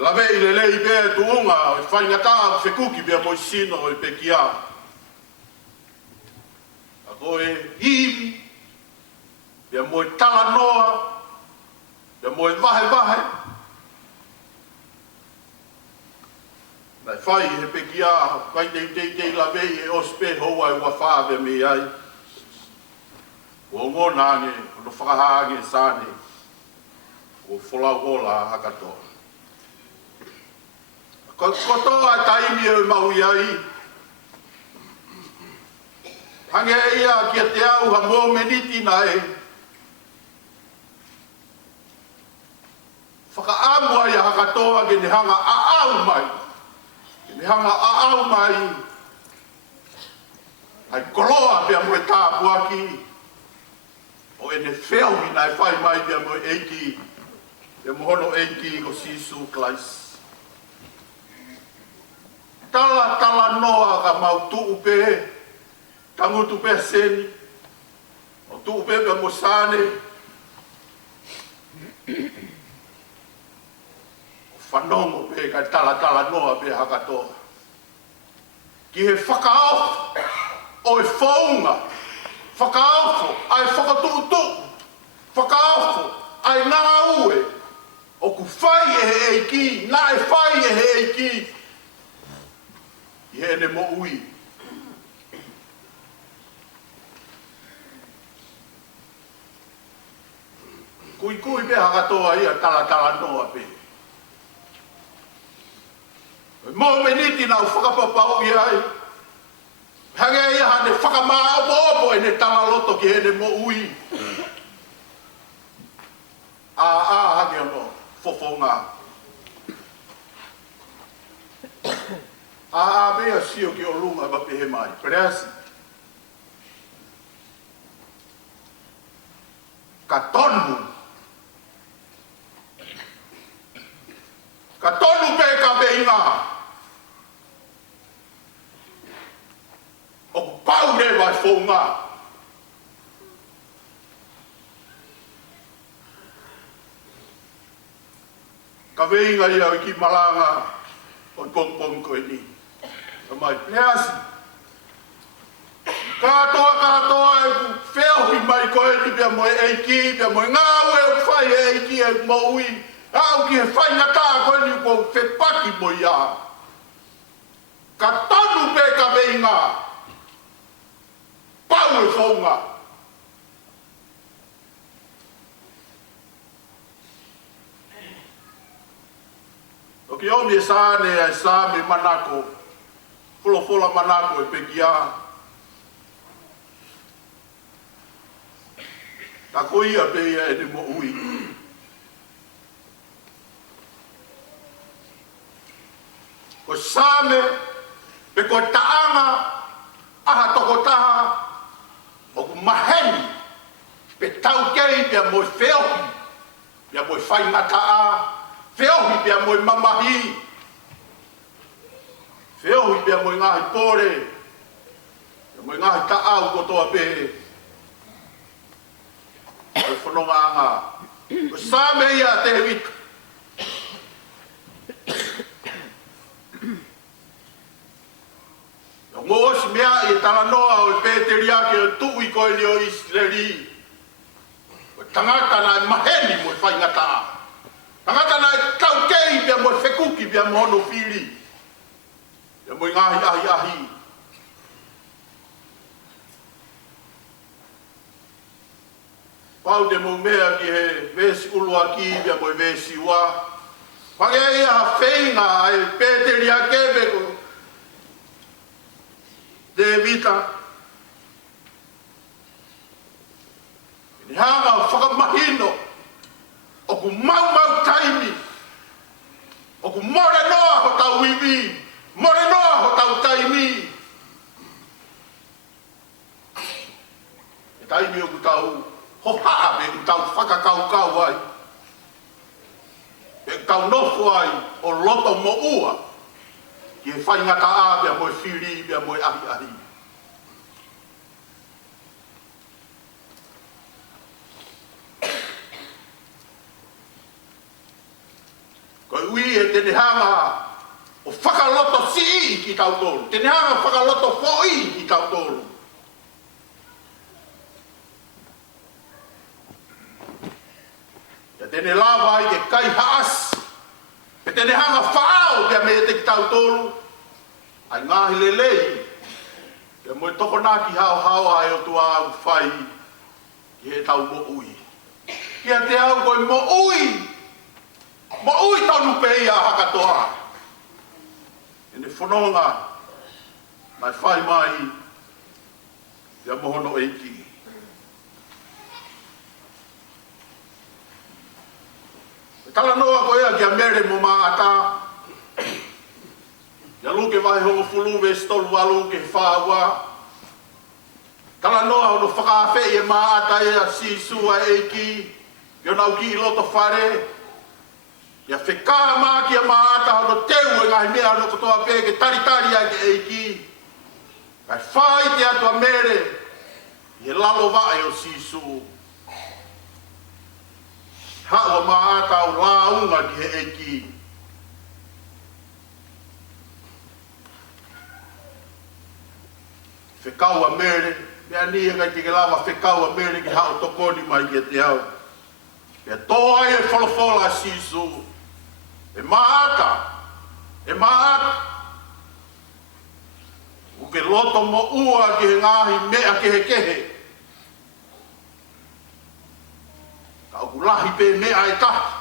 La vei le lei be tuunga e fai ngata fe kuki be mo sino e pekia. A koe hivi be mo tala noa be mo vahe. Na fai e pekia kai te la vei e ospe hoa e wa fa be me ai. O ngona nge no whakahange sane o fola ola hakatoa. Kotoa taimi e maui ai. Hange ia kia te au ha mō meniti nai. Whakaamua ia hakatoa ke ne hanga aau mai. Ke ne hanga aau mai. Ai koloa pia mo e tāpuaki. O e ne wheohi nai whai mai pia mo e eiki. Pia mo hono eiki ko Sisu Kleis. Tala noa ka mau tuupe, tangu tupe seni, o tuupe pe mosane, o whanongo pe ka tala noa pe hakatoa. Ki he whakaofu, o e whaunga, whakaofu, ai whakatuutu, whakaofu, ai ngā ue, o ku whai e he eiki, ngā e whai e he eiki, I he ne mo ui. Kui pe hakatoa ia tala noa pe. Mo meniti nau whakapapau i ai. Hange ia hane whakamaaopo e ne tala loto ki he ne mo ui. Hange ono, fofonga. Mea sio ki o lunga ba pehe mai. Preasi. Ka tonu pe ka beinga. O pau ne vai fonga. Ka beinga ia ki malanga o pom ko ni. Mai preasi. Katoa e wheohi mai koe ni pia mo e eiki, pia mo e ngāwe o whai e eiki e mo ui. Au ki he whai ngata koe ni ko whepaki mo ia. Ka tonu pe ka veinga. Pau e whaunga. O ki omi e sāne e sāme manako. Fola manako e pekia. Ta koia pe ia e ne mo ui. Ko same Pe ko taanga aha toko taha o ku maheni pe tau kei pia mo feohi pia mo fai mataa feohi pia mo mamahi feohi pia mo ngahi pore pia mo ngahi taau ko toa pe o whanonga anga o same ia te hewita mo osi mea i tala noa o Peteria ke o tui ko i o Israeli. O tangata na maheni mo whai ngata. Tangata na tau kei pia mo whekuki pia mo hono whiri. Pia mo ngahi ahi ahi. Pau de mo mea ki he vesi ulua ki pia mo vesi wa. Pake ia whainga ai Peteria kebe ko de vita ni hanga whakamahino o ku mau taimi o ku more noa ho tau wiwi more noa ho tau taimi e taimi o ku tau ho haa me ku tau whakakau ai e tau nofo ai o loto mo ua ki e whai ngata a bea moe whiri, bea moe ahi ahi. Koe ui e tene hanga o whakaloto si ki tau tolu. Tene hanga whakaloto fōi ki tau tolu. Ia tene lava ai ke kai haas. E tene hanga whaao pia me te ki tau tolu. Ai ngahi lelei. Pia moe toko nā ki hao ai o tua au whai. Ki he tau mo ui. Kia te au koe mo ui. Mo ui tonu pe ia hakatoa. E ne whanonga. Nai whai mai. Pia mohono eiki. Tala noa ko ea kia mere mo maata. Ia luke vai hongo fulu ve stolu walu ke whaua. Tala noa hono whakawhe e maata ea sisua eiki. Ia nau ki loto whare. Ia wheka maa kia maata hono teu e ngahi mea hono kotoa pe ke taritari ake eiki. Kai whai te atua mere. Ia lalo vae o sisu. Hawa maata o launga ki he eiki. Whekaua mere, mea ni e kai te lawa whekaua mere ki hao tokoni mai ki te hau. Pea toa e wholofola sisu. E maata. Uke loto mo ua ki he ngahi mea ki he kehe. Ka uku lahi pe mea e tahi.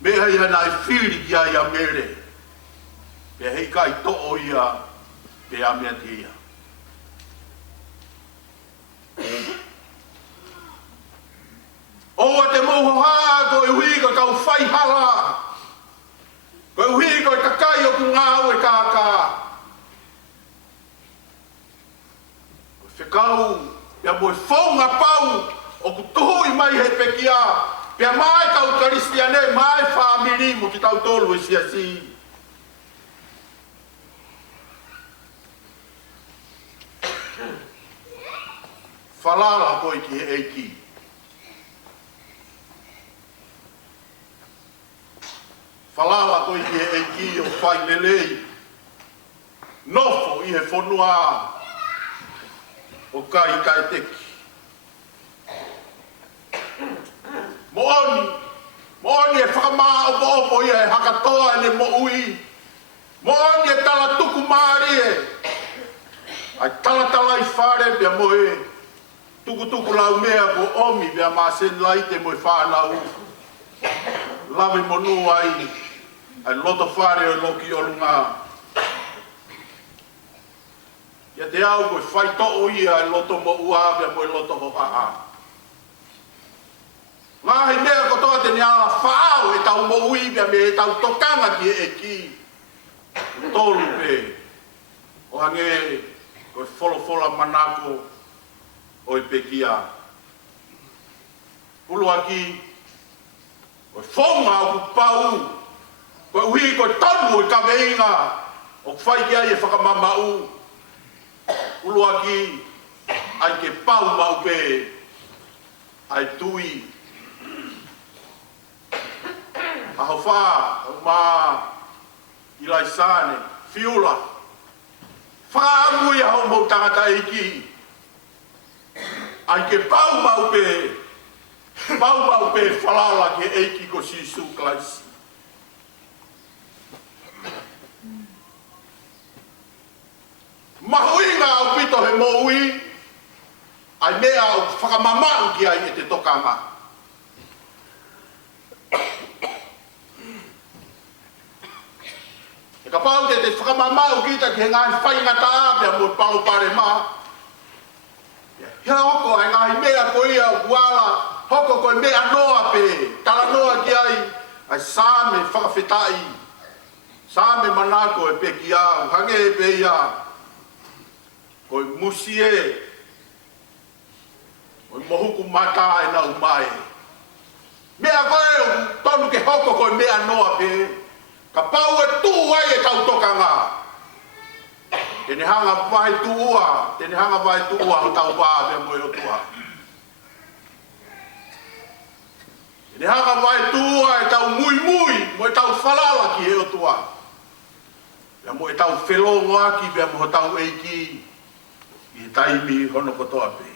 Mea ia nai whiri ki a ia mere. Pea hei kai to'o ia pe a mea te ia. Oa te moho haa ko e hui ko kau whai hala. Ko e hui ko e kakai o ku ngā ue kākā. Ko whekau, pia moe whaunga pau o ku tuhui mai he pekia. Pia mai kau karistiane, mai whamiri mo ki tau tolu e siasi. Whalala koe ki he eiki. Whalala koe ki he eiki o whai lelei. Nofo i he whonua o kai teki. Mooni e whakamaa opo ia e hakatoa e ne mo ui. Mooni e tala tuku maari e. Ai tala i whare pia moe. Tuku lau mea ko omi pia maa sen lai te moe whanau. Lawe monu ai. Ai loto whare o loki o runga. Ia te au koe whai to'o ia e loto mo ua pia moe loto ho haa. Ngahi mea kotoa te ni ala whaau e tau mo uibia me e tau tokanga ki e ki. Tolu pe. O hange koe wholofola manako o i pekia. Ulu aki koe whaunga o ku pau. Koe uhi koe tonu i ka veinga o kwhai kia i e whakamamau. Ulu aki ai ke pau mau pe ai tui. Aho wha ma ilai sane, fiula. Whaamui aho mou tangata eiki. Ai ke pau mau pe whalala ke eiki ko sisu klaisi. Mahuinga au pito he moui, ai mea au whakamamau ki ai e te tokanga. E ka pau te whakamamau ki ta ki he ngai whaingata apea mo palo pare maa. Hea hoko ai ngai mea ko ia uala, hoko koe mea noa pe, tala noa ki ai same whakawhetai. Same manako e pe ki au, hange e pe ia. Koe musie, koe mohuku mata e na umai. Mea koe tonu ke hoko koe mea noa pe, ka pau e tu ai e tau tokanga. Tene hanga vai tuua o tau paa mea moe o tua. Tene hanga vai tuua e tau mui, moe tau whalala ki he o tua. Mea moe tau whelongo aki, mea moe tau eiki. I taimi hono kotoa pe.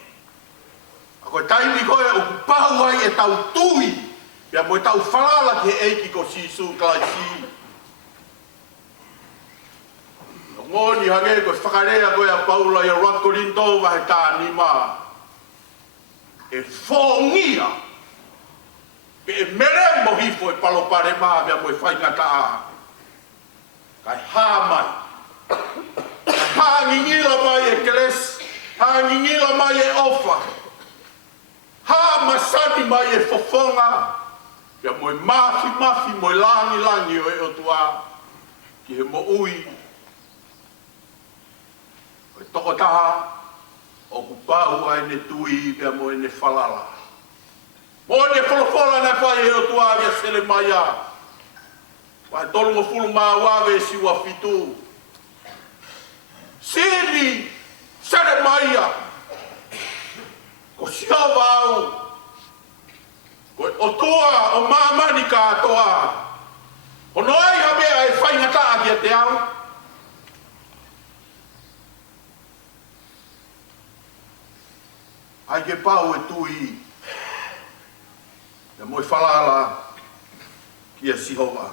A koe taimi koe o pau ai e tau tui. Pea moe tau whalala ki he eiki ko sisu klaisi. No ngoni hange koe whakarea koe a paula i a Rakorinto wahe tā nima. E whongia. Pe e mere mohifo e palopare maa pea moe whaingata a. Kai hāmai. Hangingila mai e keles, hangingila mai e ofa. Ha masani mai e fofonga. Pea moe mafi, moe langi o e otua. Ki he mo ui. Koe toko taha, o kupau ai ne tui, pea moe ne whalala. Moe ne wholofola na pai e otua kia sele mai a. Wai tolu mo fulu maa wawe siwa fitu. Sini, sere maia, ko siawa au, ko o toa, o mamani katoa, o noai habea e whaingata a kia te au. Ai ke pau e tui, e moi whalala kia sihova.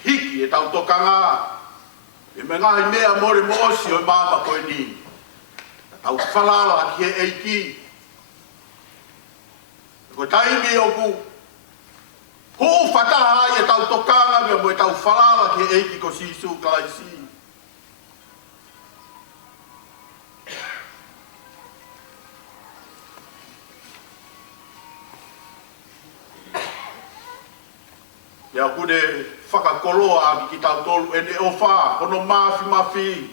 Hiki e tau tokanga, e me ngahi mea more mo osi o mama koe ni. Tau whalala ki he eiki. Ko taimi o ku, huu whataha ai e tau tokanga me mo e tau whalala ki he eiki ko sisu klaisi. Ia kune whakakoloa a ki tau tolu e ne ofa, hono mafi.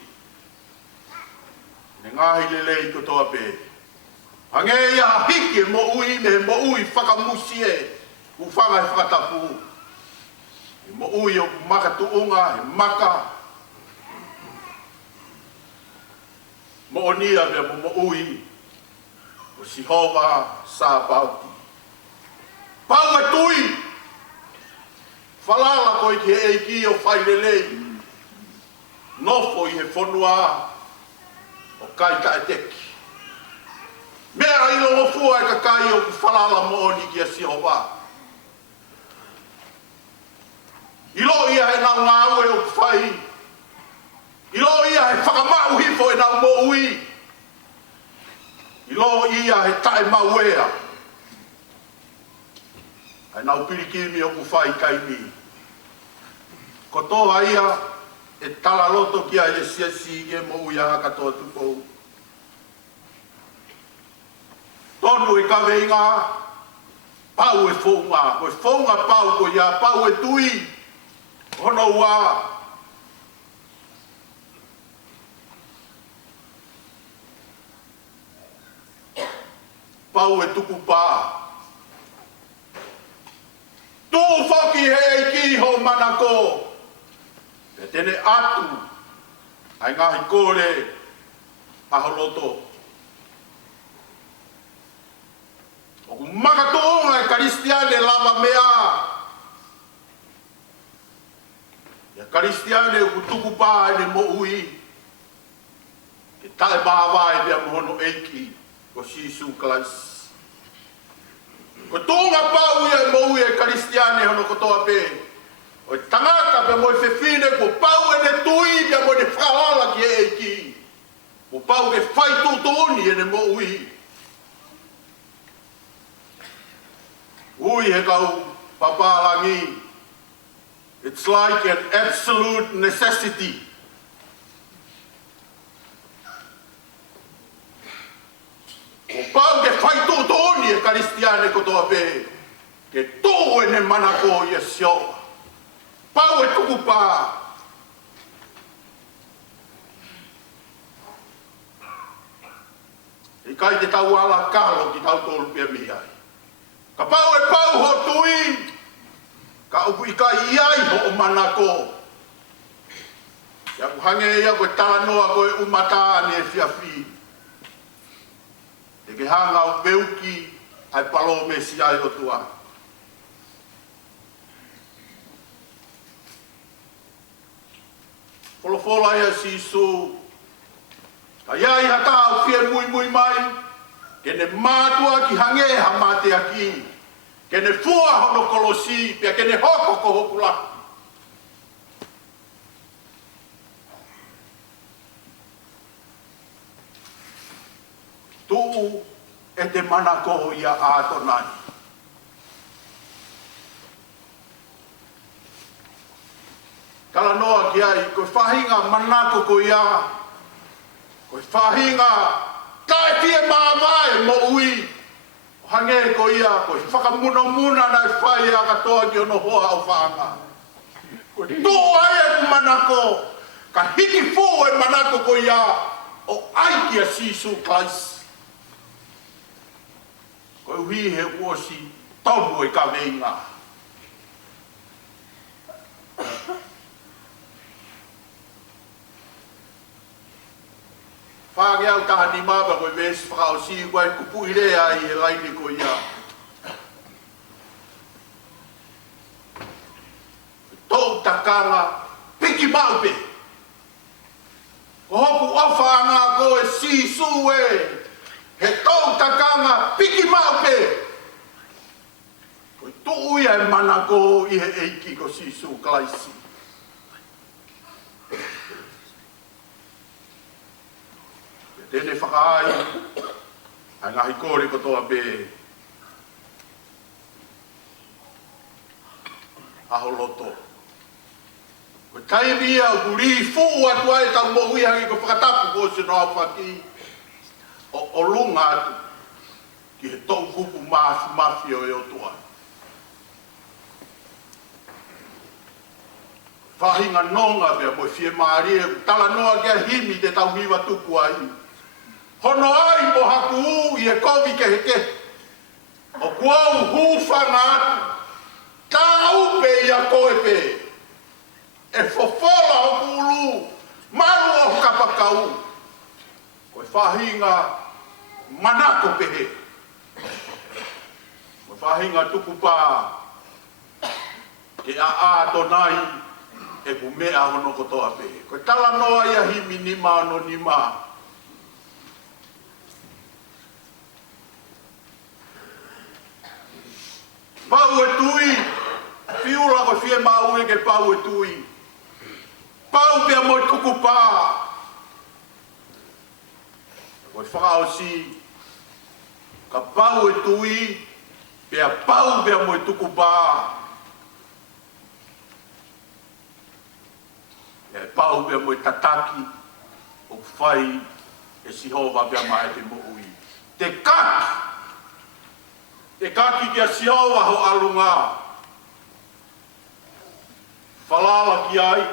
Ne ngahi lele i kotoa pe. Hange ia hiki mo ui whakamusi e, u whanga e whakatapu. Mo ui o makatuunga, e maka. Mo onia me mo ui, o sihova sa pauti. Pau e tui! Whalala koe ki he eiki o whairelei. Nofo i he whonua o kai ta e teki. Mea i lo fua e ka kai o ku whalala mooni ki a sihowa. I lo ia he nau ngā ue o ku whai. I lo ia he whakamau hifo e nau mo ui. I lo ia he tae mauea. Ai nau pirikimi o ku whai kaimi. Ko toa ia e tala loto ki a e siasi ge mo uia katoa tupou. ka veinga pau e fonga ko fonga pau ko ya pau e tui ono wa pau e tuku pa tu foki he ki ho manako e tene atu ai ngahi kore aholoto o makatonga e karistiane lava mea e karistiane o tuku pa e mo ui ke tae bahawai bea mohono eiki ko Sisu Klas ko tonga pau ia mo ui e karistiane hono kotoa pe o tangaka pe mo fefine ko pau e ne tui bea mo ne whahala ki e eiki o pau ke whai tūtoni e ne mo ui ui he kau papalangi. It's like an absolute necessity. O pau ke whai tōtoni e karistiane kotoa pe ke tō e ne manako i a sio. Pau e tuku pā. I kai te tau ala kalo ki tau tōru pia mihi ai. Ka pau e pau ho tui, ka upu i kai iai ho o manako. Ia ku hange ia koe tala noa koe umata ne fiafi. Te ke hanga o veuki ai palo me si ai o tua. Folofola ia Sisu, ka iai hata au fie mui mai, ke ne mātua ki hangeha mate aki, ke ne fua hono kolosi, pia ke ne hoko ko hokula. Tuu e te manako ia ātonai. Kala noa ki ai, koe whahinga manako ko ia, koe whahinga tae fie maamae mo ui. Hange ko ia, koe whakamuna nai whai a katoa ki ono hoa au whaanga. Koe tō ai e manako, ka hiki fō e manako ko ia, o ai ki a Sisu Klas. Koe hui he uosi, tonu e ka veinga. Whāge au taha ni māpa koe vesi whakao si koe kupu i rea i e laini ko ia. Tōu takanga piki maupe. Ko hopu awhaanga koe Sisu e. He tōu takanga piki maupe. Koe tuu ia e mana ko i he eiki ko Sisu Klaisi. Tēne whakaai, ai ngahi kōre kotoa pē. Aho loto. Koe taimia o kuri fuu atu ai tau mohui hangi ko whakatapu ko se noa whaki. O lunga atu, ki he tau kupu mafi o e o tua. Whahinga nonga pia mo fie maarie, tala noa kia himi te tau hiwa tuku ai. Hono ai mo haku i e kovi ke heke. O kuau hūwhanga atu. Tā upe i a koe pe. E fofola o kulu. Maru o kapakau. Koe whahinga manako pehe. Koe whahinga tuku pā. Ke a tonai e ku mea hono kotoa pe. Koe tala noa i a himi nima no nima. Pau e tui, fiula ko fie mau e ke pau e tui. Pau pia moi kuku pā. Koe whakao si, ka pau e tui, pia pau pia moi tuku pā. E pau pia moi tataki, o whai e si hova pia mai te mo ui. Te kaki, e kaki kia siowa ho alunga. Falala ki ai,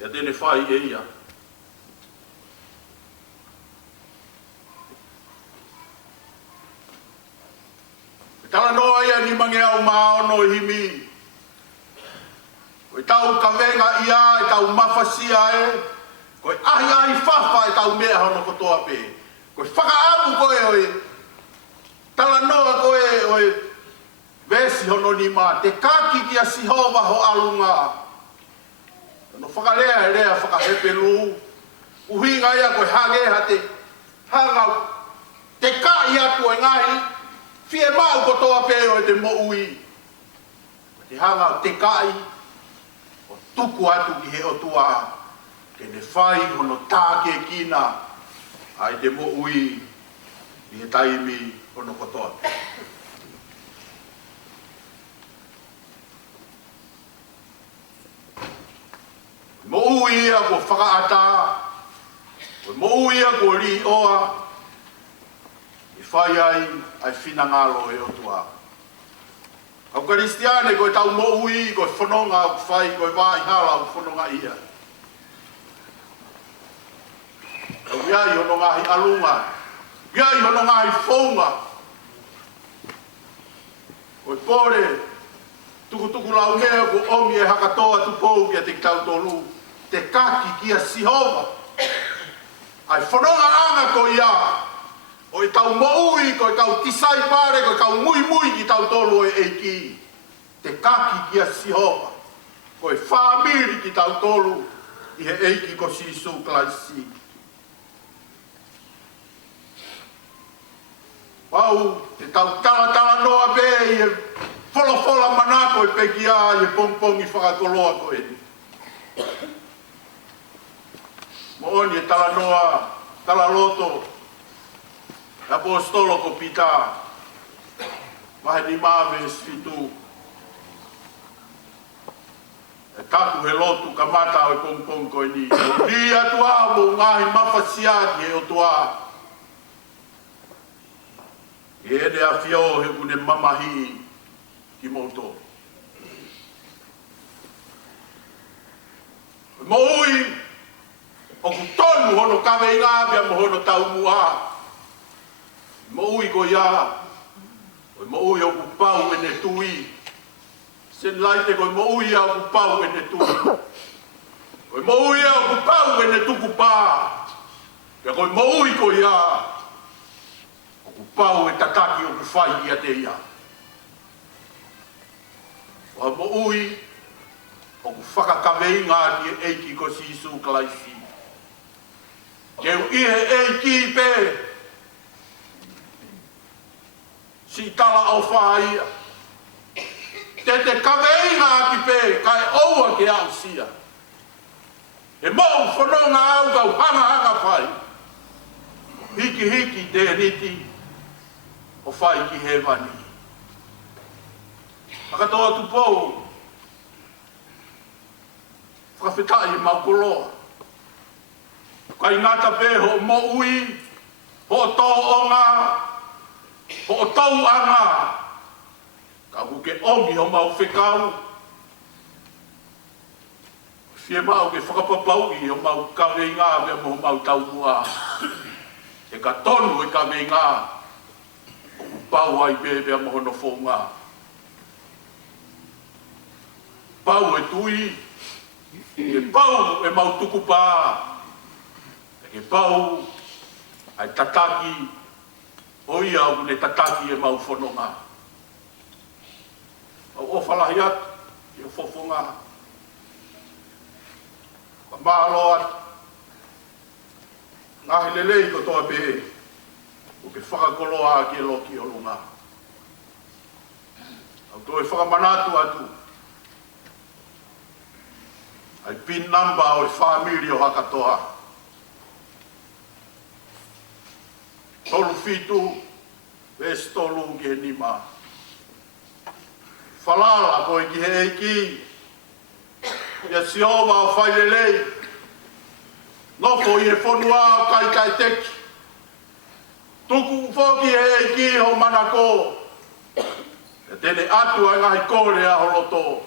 e tene whai e ia. E tala noa ia ni mange au maono i himi. Koe tau ka venga ia, e tau mawhasia e, koe ahi ahi whawha e tau mea hono kotoa pe. Koe whakaapu koe oi, tala noa koe oi, vesi hono ni mā, te kaki kia sihova ho alunga. No whakalea e rea whakahepe lu, uhinga ia koe hageha te hangau, te kai atu e ngahi, fie mau kotoa peo e te moui. Te hangau te kai, o tuku atu ki he otua, ke ne whai hono tāke kina, ai te moui, i he taimi hono kotoa. Mo ia ko whakaata, mo ia ko li oa, i whai ai whina ngalo e otua. Au Karistiane koe tau mo ui, koe whanonga au whai, koe wai hala au whanonga ia. Au iai hono ngahi alunga, iai hono ngahi whaunga. Koe pore, tuku lau mea ko omi e hakatoa tupou kia te kitau tolu. Te kaki kia sihova. Ai whanonga anga ko ia. O i tau moui, ko i tau tisai pare, ko i tau mui ki tau tolu e eiki. Te kaki kia sihova. Ko i whamiri ki tau tolu i he eiki ko sisu klaisi. Pau, te tau tala noa be i e fola manako i peki a i e pongpong i whakatoloa ko e. Mooni e tala noa, tala loto, apostolo ko pita, mahe ni mawe sfitu. E taku he lotu ka mata o e pongpong ko e ni. Ni atua mo ngahi mawhasiaki e o tua. E ene a fio he kune mamahi ki mouto. Moui, o ku tonu hono kawe inga bia mo hono tau mua. Moui ko ia, o moui o ku pau ene tui. Sen laite ko moui o ku pau ene tui. O moui o ku pau ene tuku pā. Pia ko moui ko ia, o ku pau e tataki o ku whai ia te ia. O moui, o ku whakakaweinga ki e eiki ko sisu klaisi. Keu ihe eiki pe, si tala o whaia. Te kaweinga ki pe, kai oua ke au sia. E mau whanonga au kau hanga whai. Hiki te niti, o whai ki he wani. Akatoa tupou, whakawhitai mau koloa. Kai ngata pe ho mo ui, ho tau onga, ho tau anga. Ka ke omi ho mau whekau. Fie mau ke whakapapau i ho mau kawe ngā mea mo mau tau mua. E ka tonu e kawe ngā, o pau ai pe mea mo hono whonga. Pau e tui, e pau e mau tuku pā. E pau ai tataki, o ia au ne tataki e mau whanonga. O whalahi atu, e o whofonga. Ka mahalo atu. Ngahi lelei ko toa pehe, o ke whakakoloa ki e loki o lunga. Au toi whakamanatu atu. Ai pin number o e whamiri o hakatoa. Tolu fitu, ves tolu ke nima. Falala ko ki he eiki. Ia siova o whailelei. Noko i e whanua o kai teki. Tuku foki e ki ho manako. E tene atu ai ngahi kore a holoto.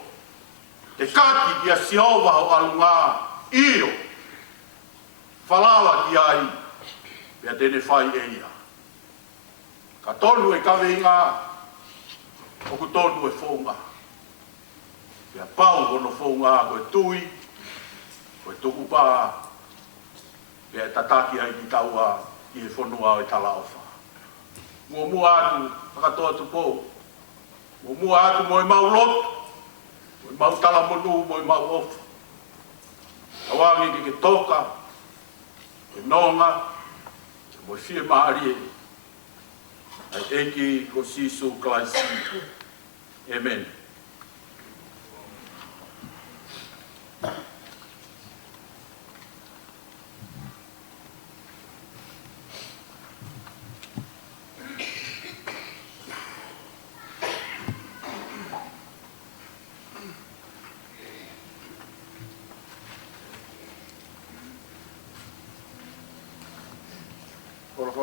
Te kaki ki a siova ho alunga. Io. Falala ki ai. Pea tene whai e ia. Ka tonu e kawe inga. Oku tonu e whonga. Pea pau hono whonga koe tui. Koe tuku paa. Pea tataki ai ki taua. I e whonua o e tala ofa. Mua atu, whakatoa tu pou. Mua atu mo e mau lotu. Mo e mau tala monu, mo e mau ofa. Awangi ke toka. Ke nonga. Mo e fie maari e. Ai eki ko sisu klaisi. Amen.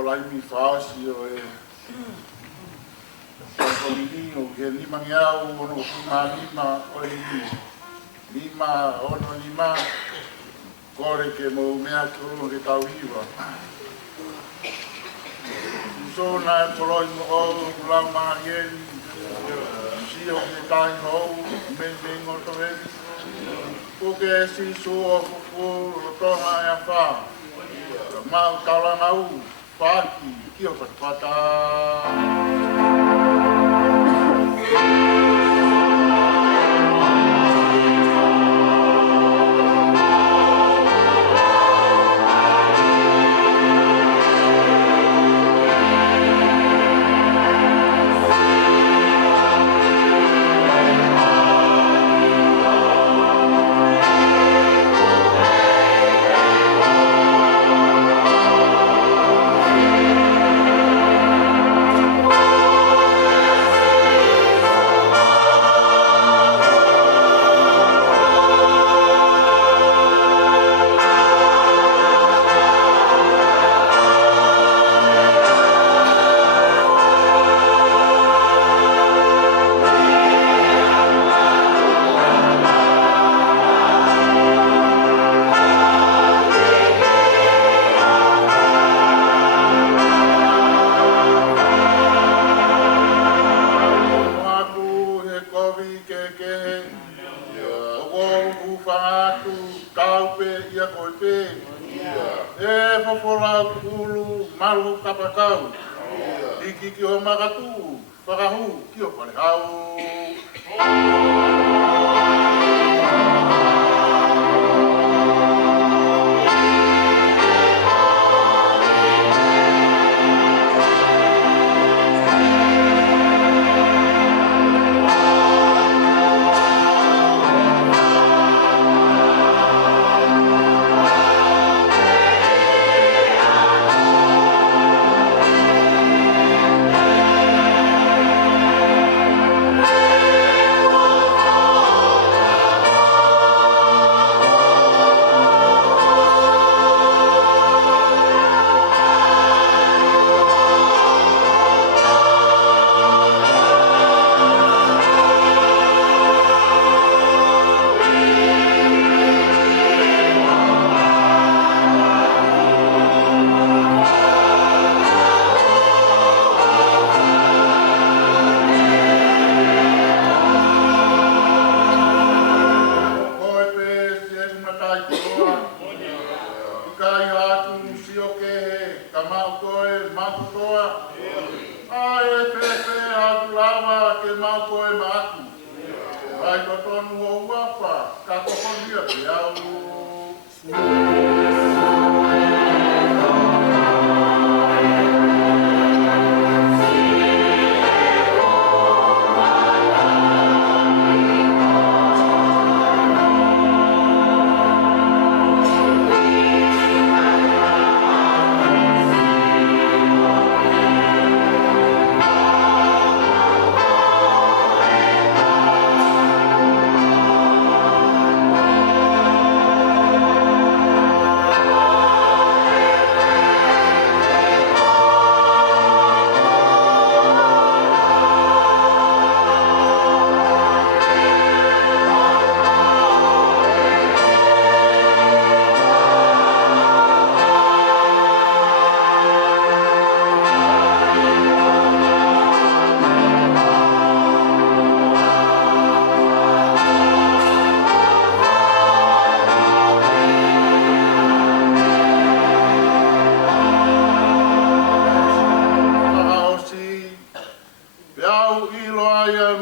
Lai mi fasi o e o menino que lima ngiau o no lima o lima ono lima kore ke mo mea kuru ke tau iwa so na e poloi mo o kula marien si o ke tai hou men o to e o ke si so o fuku o toha e a wha mau tauranga u Paki, kia patpata. Iki ki o magatu, whakahu, ki o parehau.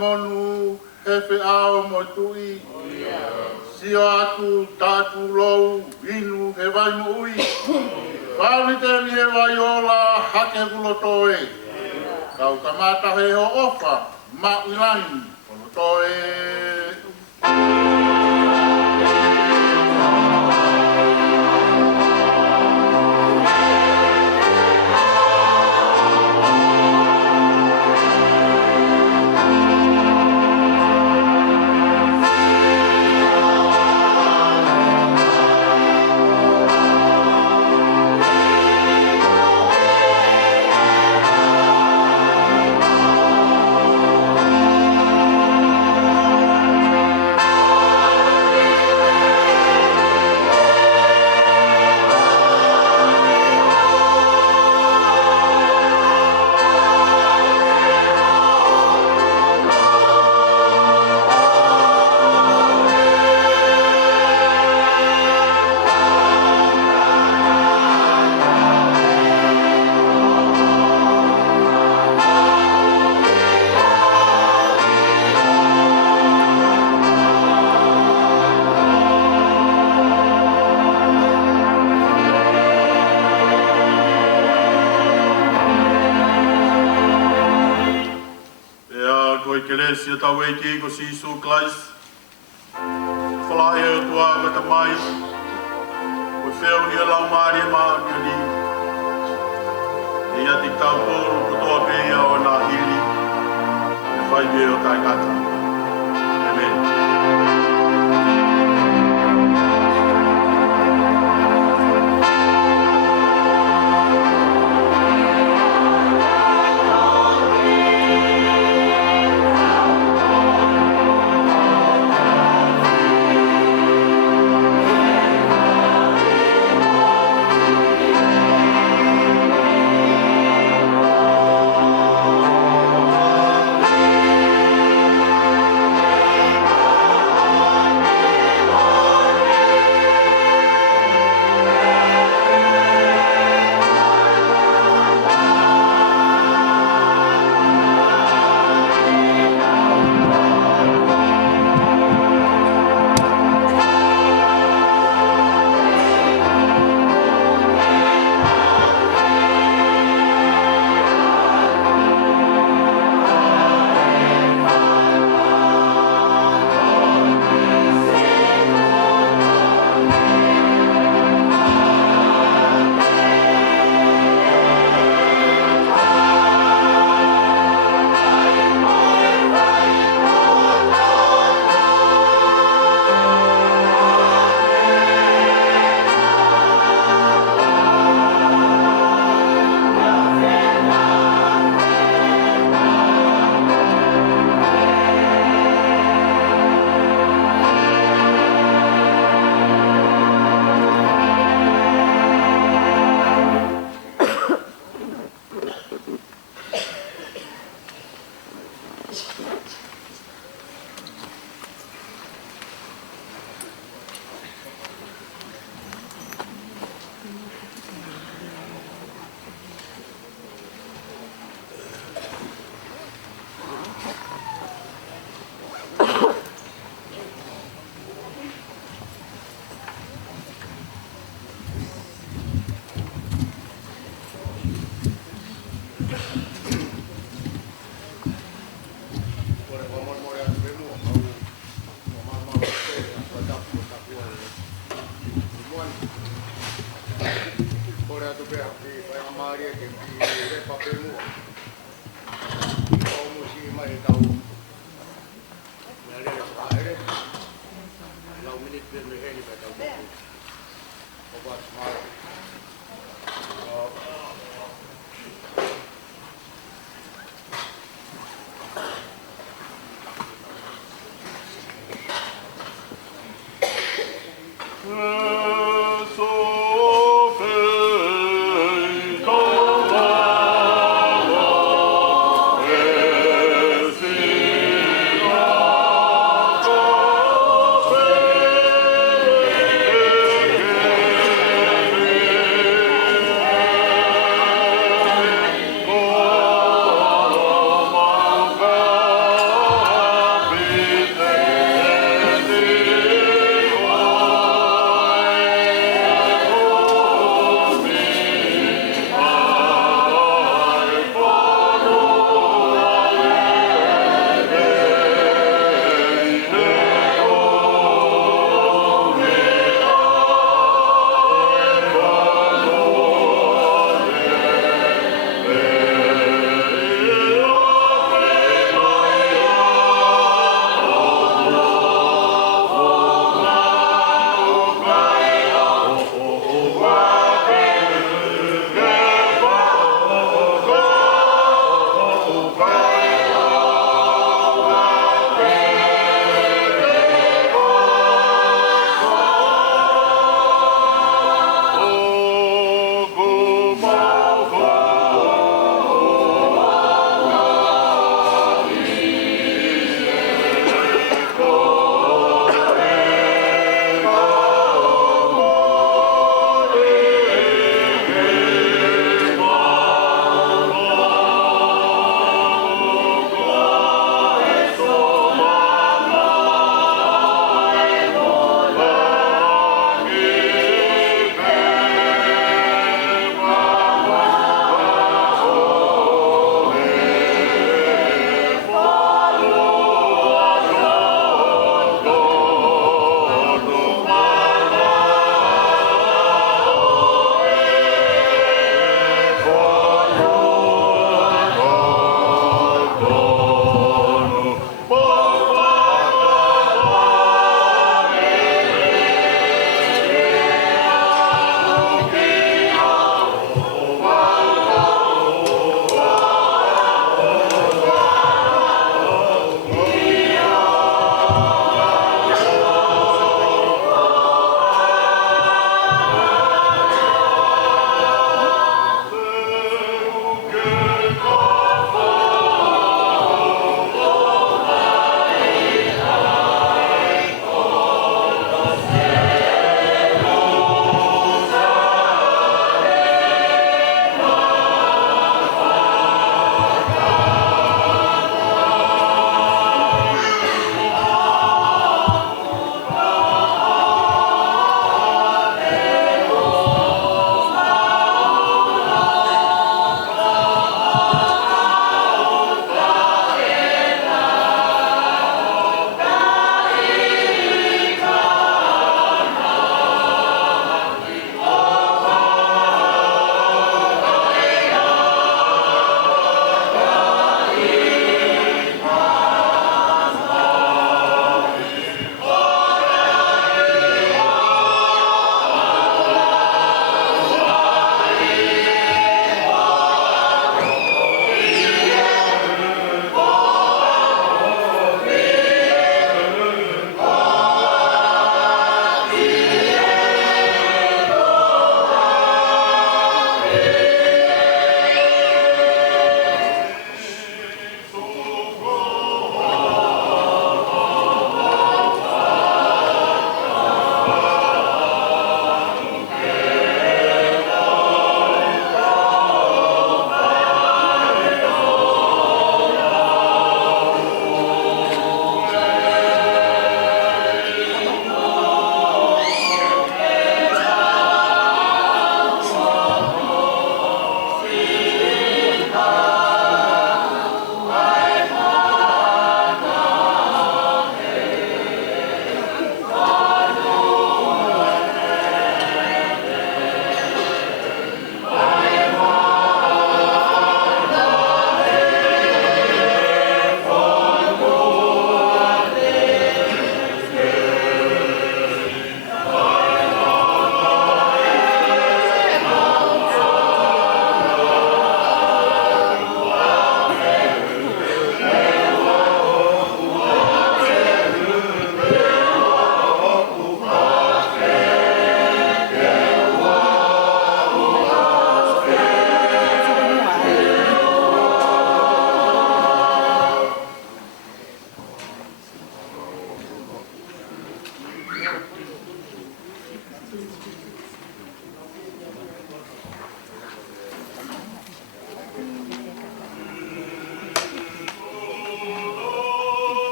monu he whiao mo tui. Sio atu tatu lou inu he vai mo ui. Whauni te ni he vai ola hake kulotoe. Kau tamata he ho ofa ma ilani kulotoe. Ekelesia tau e ki ko Sisu Klais. Whalai e tua wata mai. O whiau ni a lau maari e maa ni. E ati tau pōro kutoa pēia o nā hiri. E whai me o tai kata. Amen.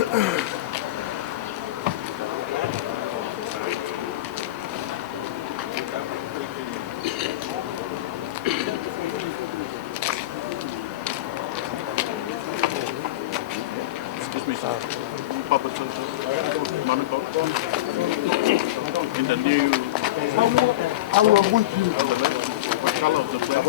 Excuse me, sir. Papa Toto. Mami Toto. In the new... What color of the flag?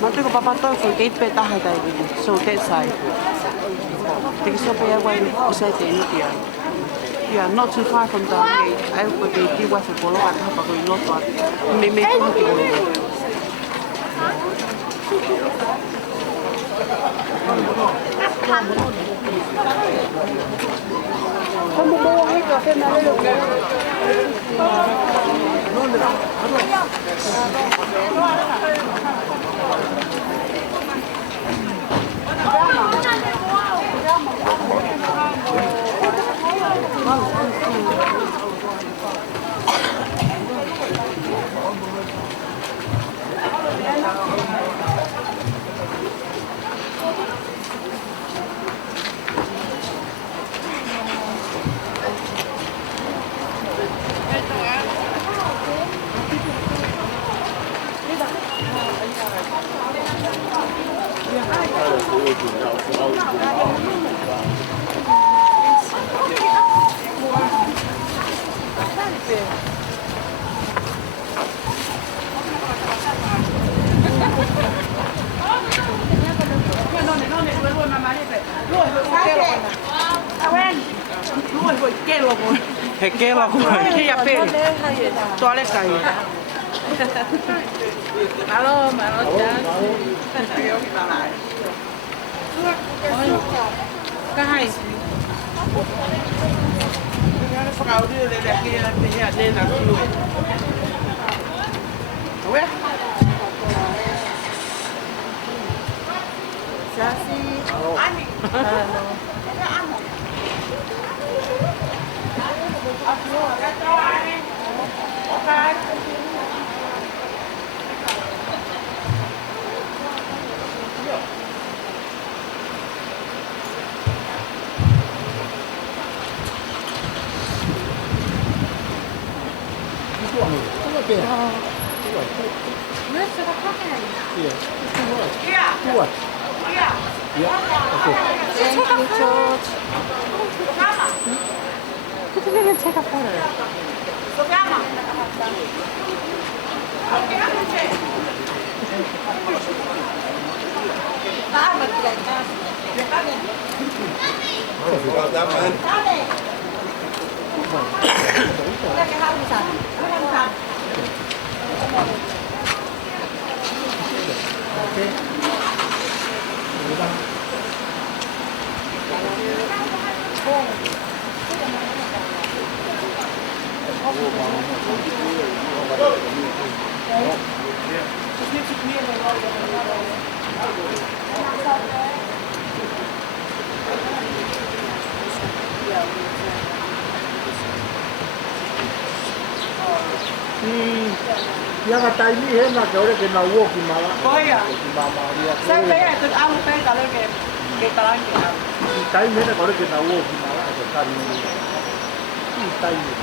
Matiko papato for gate pe taha dai so that side. Take so pe away beside the India. Yeah, not too far from the gate. I would be the wife for a half a good lot of me ¿Cómo puedo ir a hacer nada de lo que Kello kun ja peli. Tuolle kai. Alo, mä otan. Kahai. Frau die der hier den nach Flu. Wer? Sasi. Ani. Halo. Take a photo. Yang atai ni hendak kau le kena walk di malam. Oh ya. Di mama dia. Saya kaya tu aku kaya kalau ke talang kita. Tai ni hendak kau le kena walk di malam atau kali ni. Tai ni.